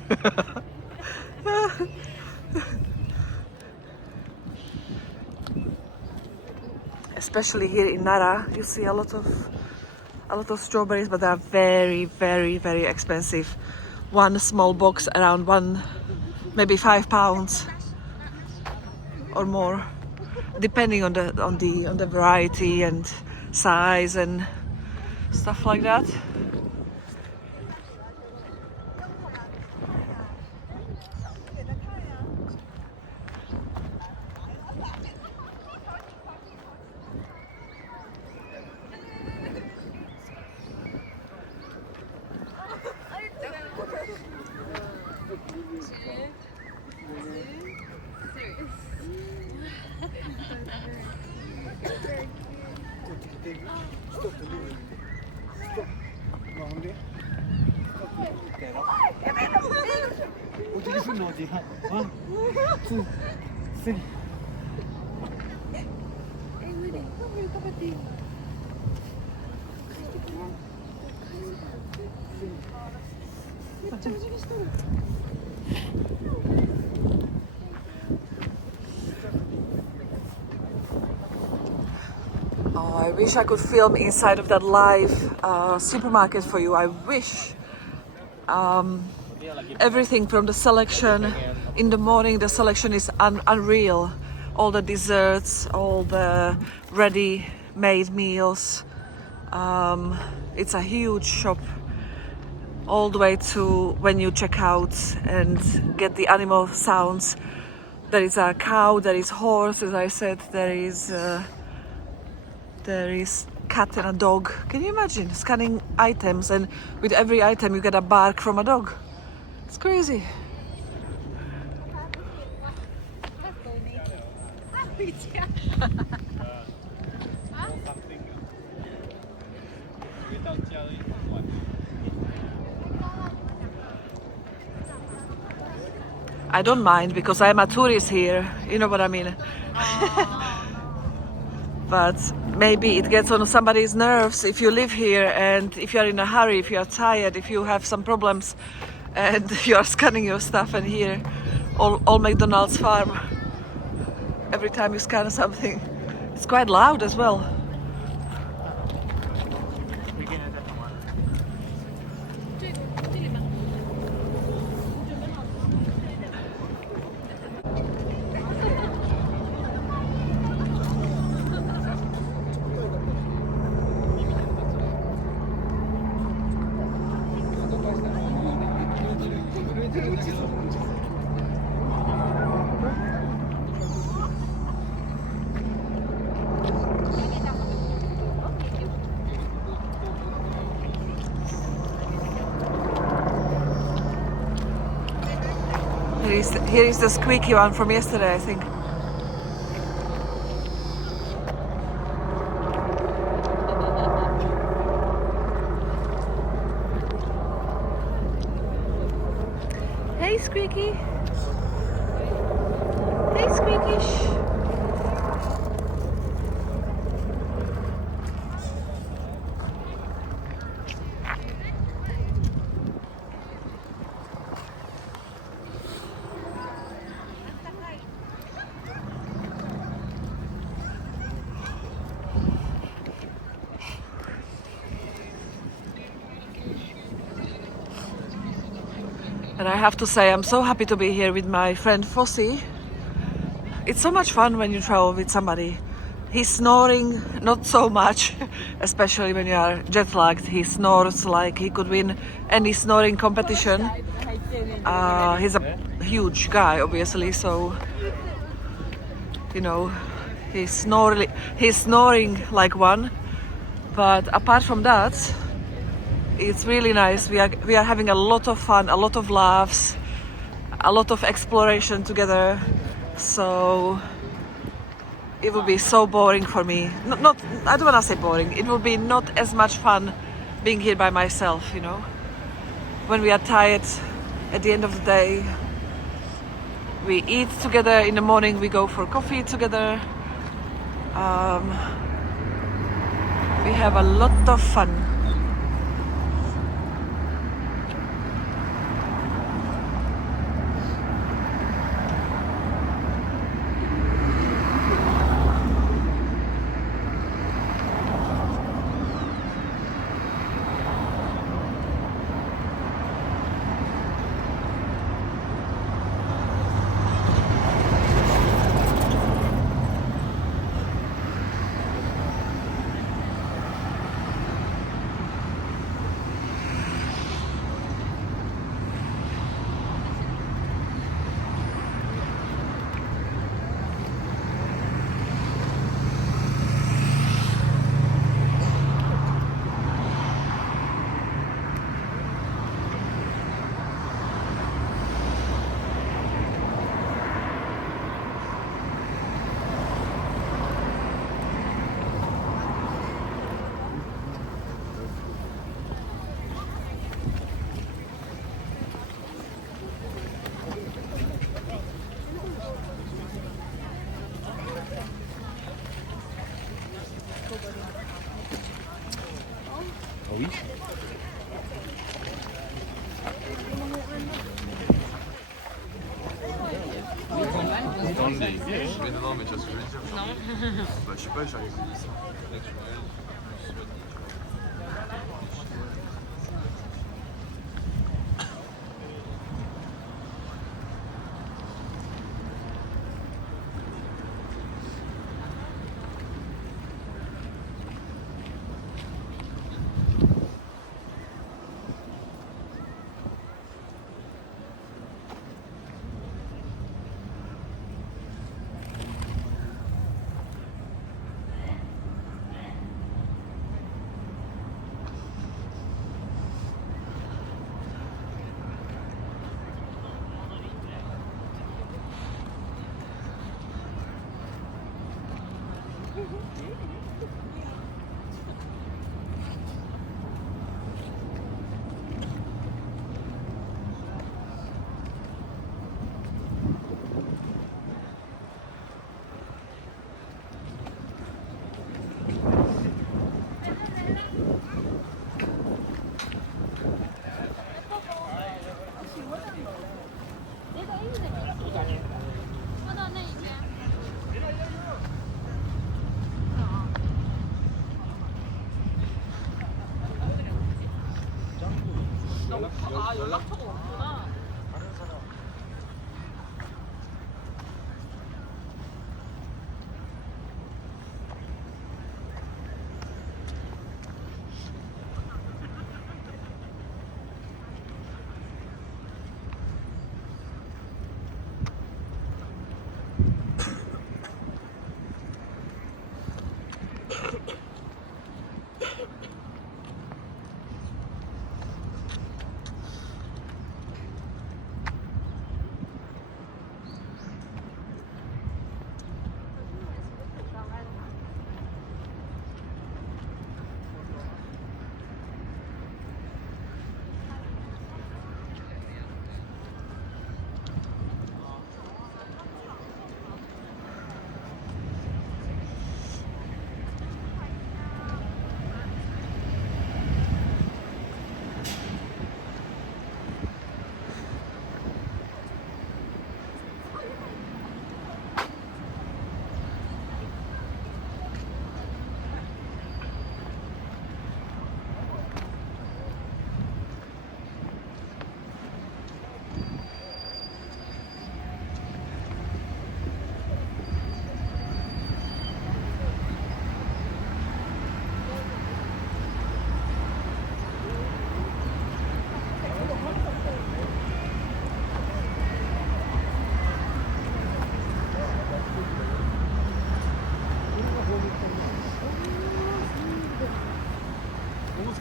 Especially here in Nara, you see a lot of strawberries, but they're very, very, very expensive. One small box around maybe £5 or more, depending on the variety and size and stuff like that. Oh, I wish I could film inside of that live supermarket for you. I wish. Everything from the selection. In the morning, the selection is unreal. All the desserts, all the ready-made meals. It's a huge shop. All the way to when you check out and get the animal sounds. There is a cow, there is horse, as I said, there is cat and a dog. Can you imagine scanning items and with every item you get a bark from a dog? It's crazy. I don't mind because I'm a tourist here, you know what I mean? But maybe it gets on somebody's nerves if you live here and if you're in a hurry, if you're tired, if you have some problems and you're scanning your stuff and here all McDonald's farm every time you scan something. It's quite loud as well. Here is the squeaky one from yesterday, I think. Hey, Squeaky. Hey, Squeaky. Shh. And I have to say, I'm so happy to be here with my friend Fossi. It's so much fun when you travel with somebody. He's snoring, not so much, especially when you are jet lagged. He snores like he could win any snoring competition. He's a huge guy, obviously, so you know, he's snoring like one. But apart from that, it's really nice. We are having a lot of fun, a lot of laughs, a lot of exploration together. So it would be so boring for me. Not I don't want to say boring. It would be not as much fun being here by myself, you know. When we are tired at the end of the day, we eat together in the morning, we go for coffee together. We have a lot of fun. Oui. Mais non, mais tu vois ce que je veux dire. Non. Bah, je sais pas, j'arrive.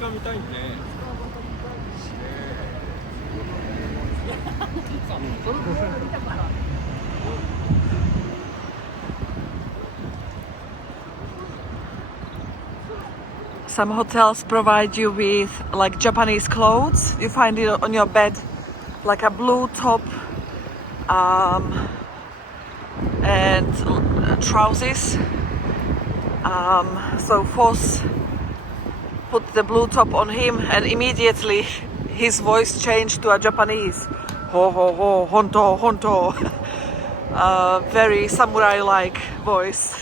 カ見たいね。Some hotels provide you with like Japanese clothes. You find it on your bed, like a blue top and trousers. So Foss put the blue top on him, and immediately his voice changed to a Japanese. Ho ho ho, honto, honto. Very samurai-like voice.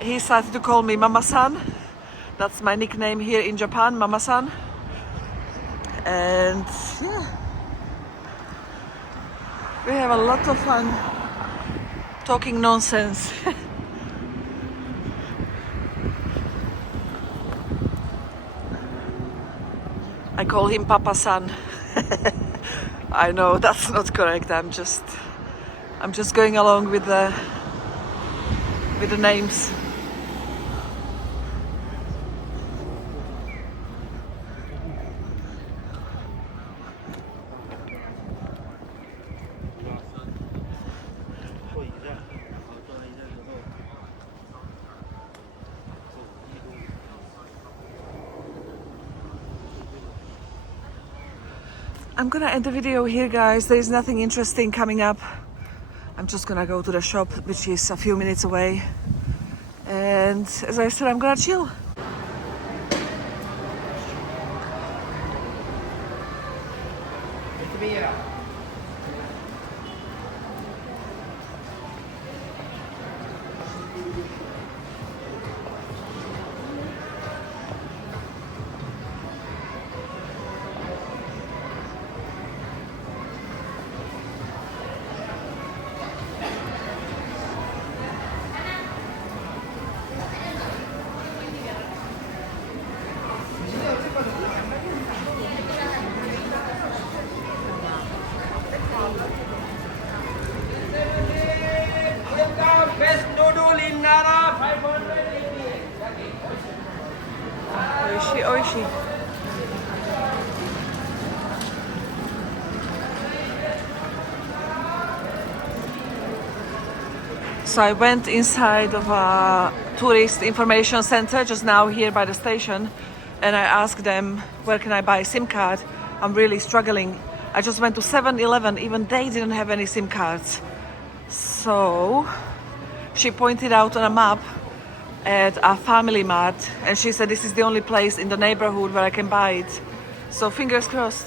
He started to call me Mama-san. That's my nickname here in Japan, Mama-san. And yeah, we have a lot of fun talking nonsense. I call him Papa-san. I know that's not correct. I'm just going along with the names. I'm gonna end the video here, guys. There is nothing interesting coming up. I'm just gonna go to the shop, which is a few minutes away. And as I said, I'm gonna chill. Best noodle in Nara, 500 Oishi, oishi. So I went inside of a tourist information center just now here by the station, and I asked them, where can I buy a SIM card? I'm really struggling. I just went to 7-Eleven, even they didn't have any SIM cards. So she pointed out on a map at a Family Mart, and she said this is the only place in the neighborhood where I can buy it. So fingers crossed.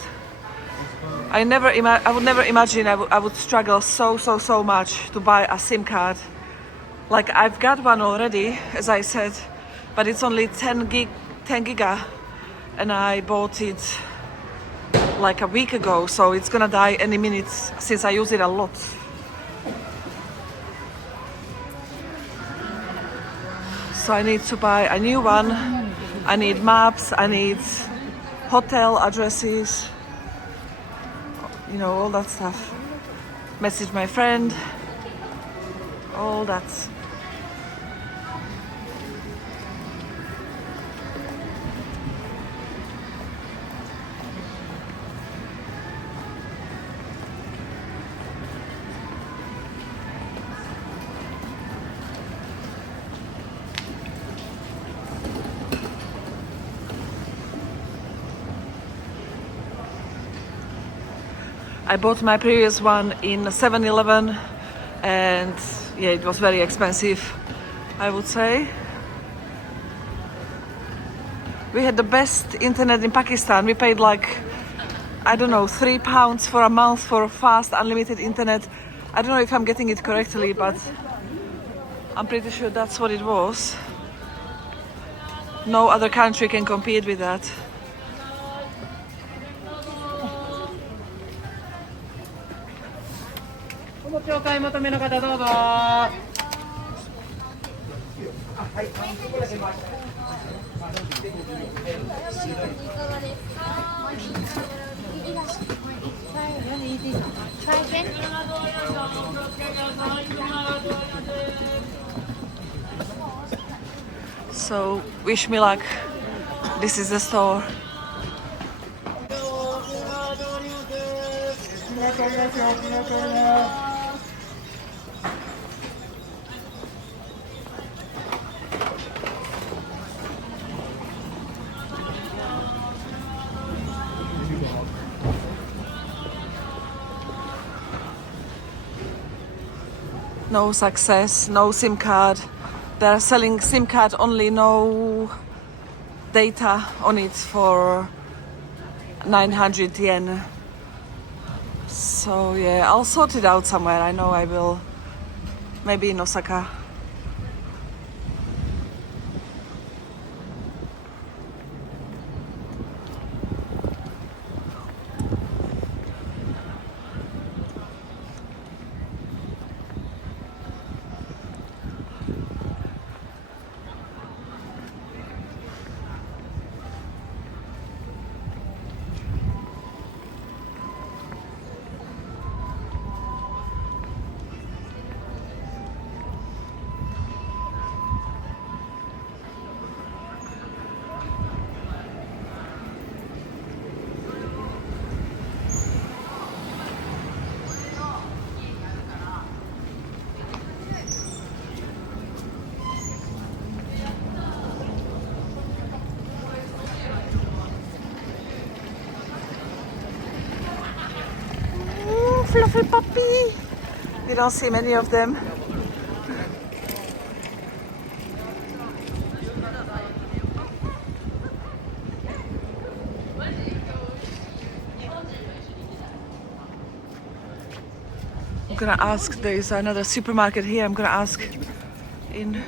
I would never imagine I would struggle so much to buy a SIM card. Like, I've got one already, as I said, but it's only 10 giga, and I bought it like a week ago, so it's gonna die any minute since I use it a lot. So I need to buy a new one. I need maps, I need hotel addresses, you know, all that stuff. Message my friend, all that. I bought my previous one in 7-Eleven, and yeah, it was very expensive, I would say. We had the best internet in Pakistan. We paid like, I don't know, £3 for a month for fast unlimited internet. I don't know if I'm getting it correctly, but I'm pretty sure that's what it was. No other country can compete with that. So wish me luck. This is the store. No success, no SIM card. They're selling SIM card only, no data on it for 900 yen. So yeah, I'll sort it out somewhere. I know I will. Maybe in Osaka. Fluffy puppy! You don't see many of them. I'm gonna ask, there is another supermarket here, I'm gonna ask in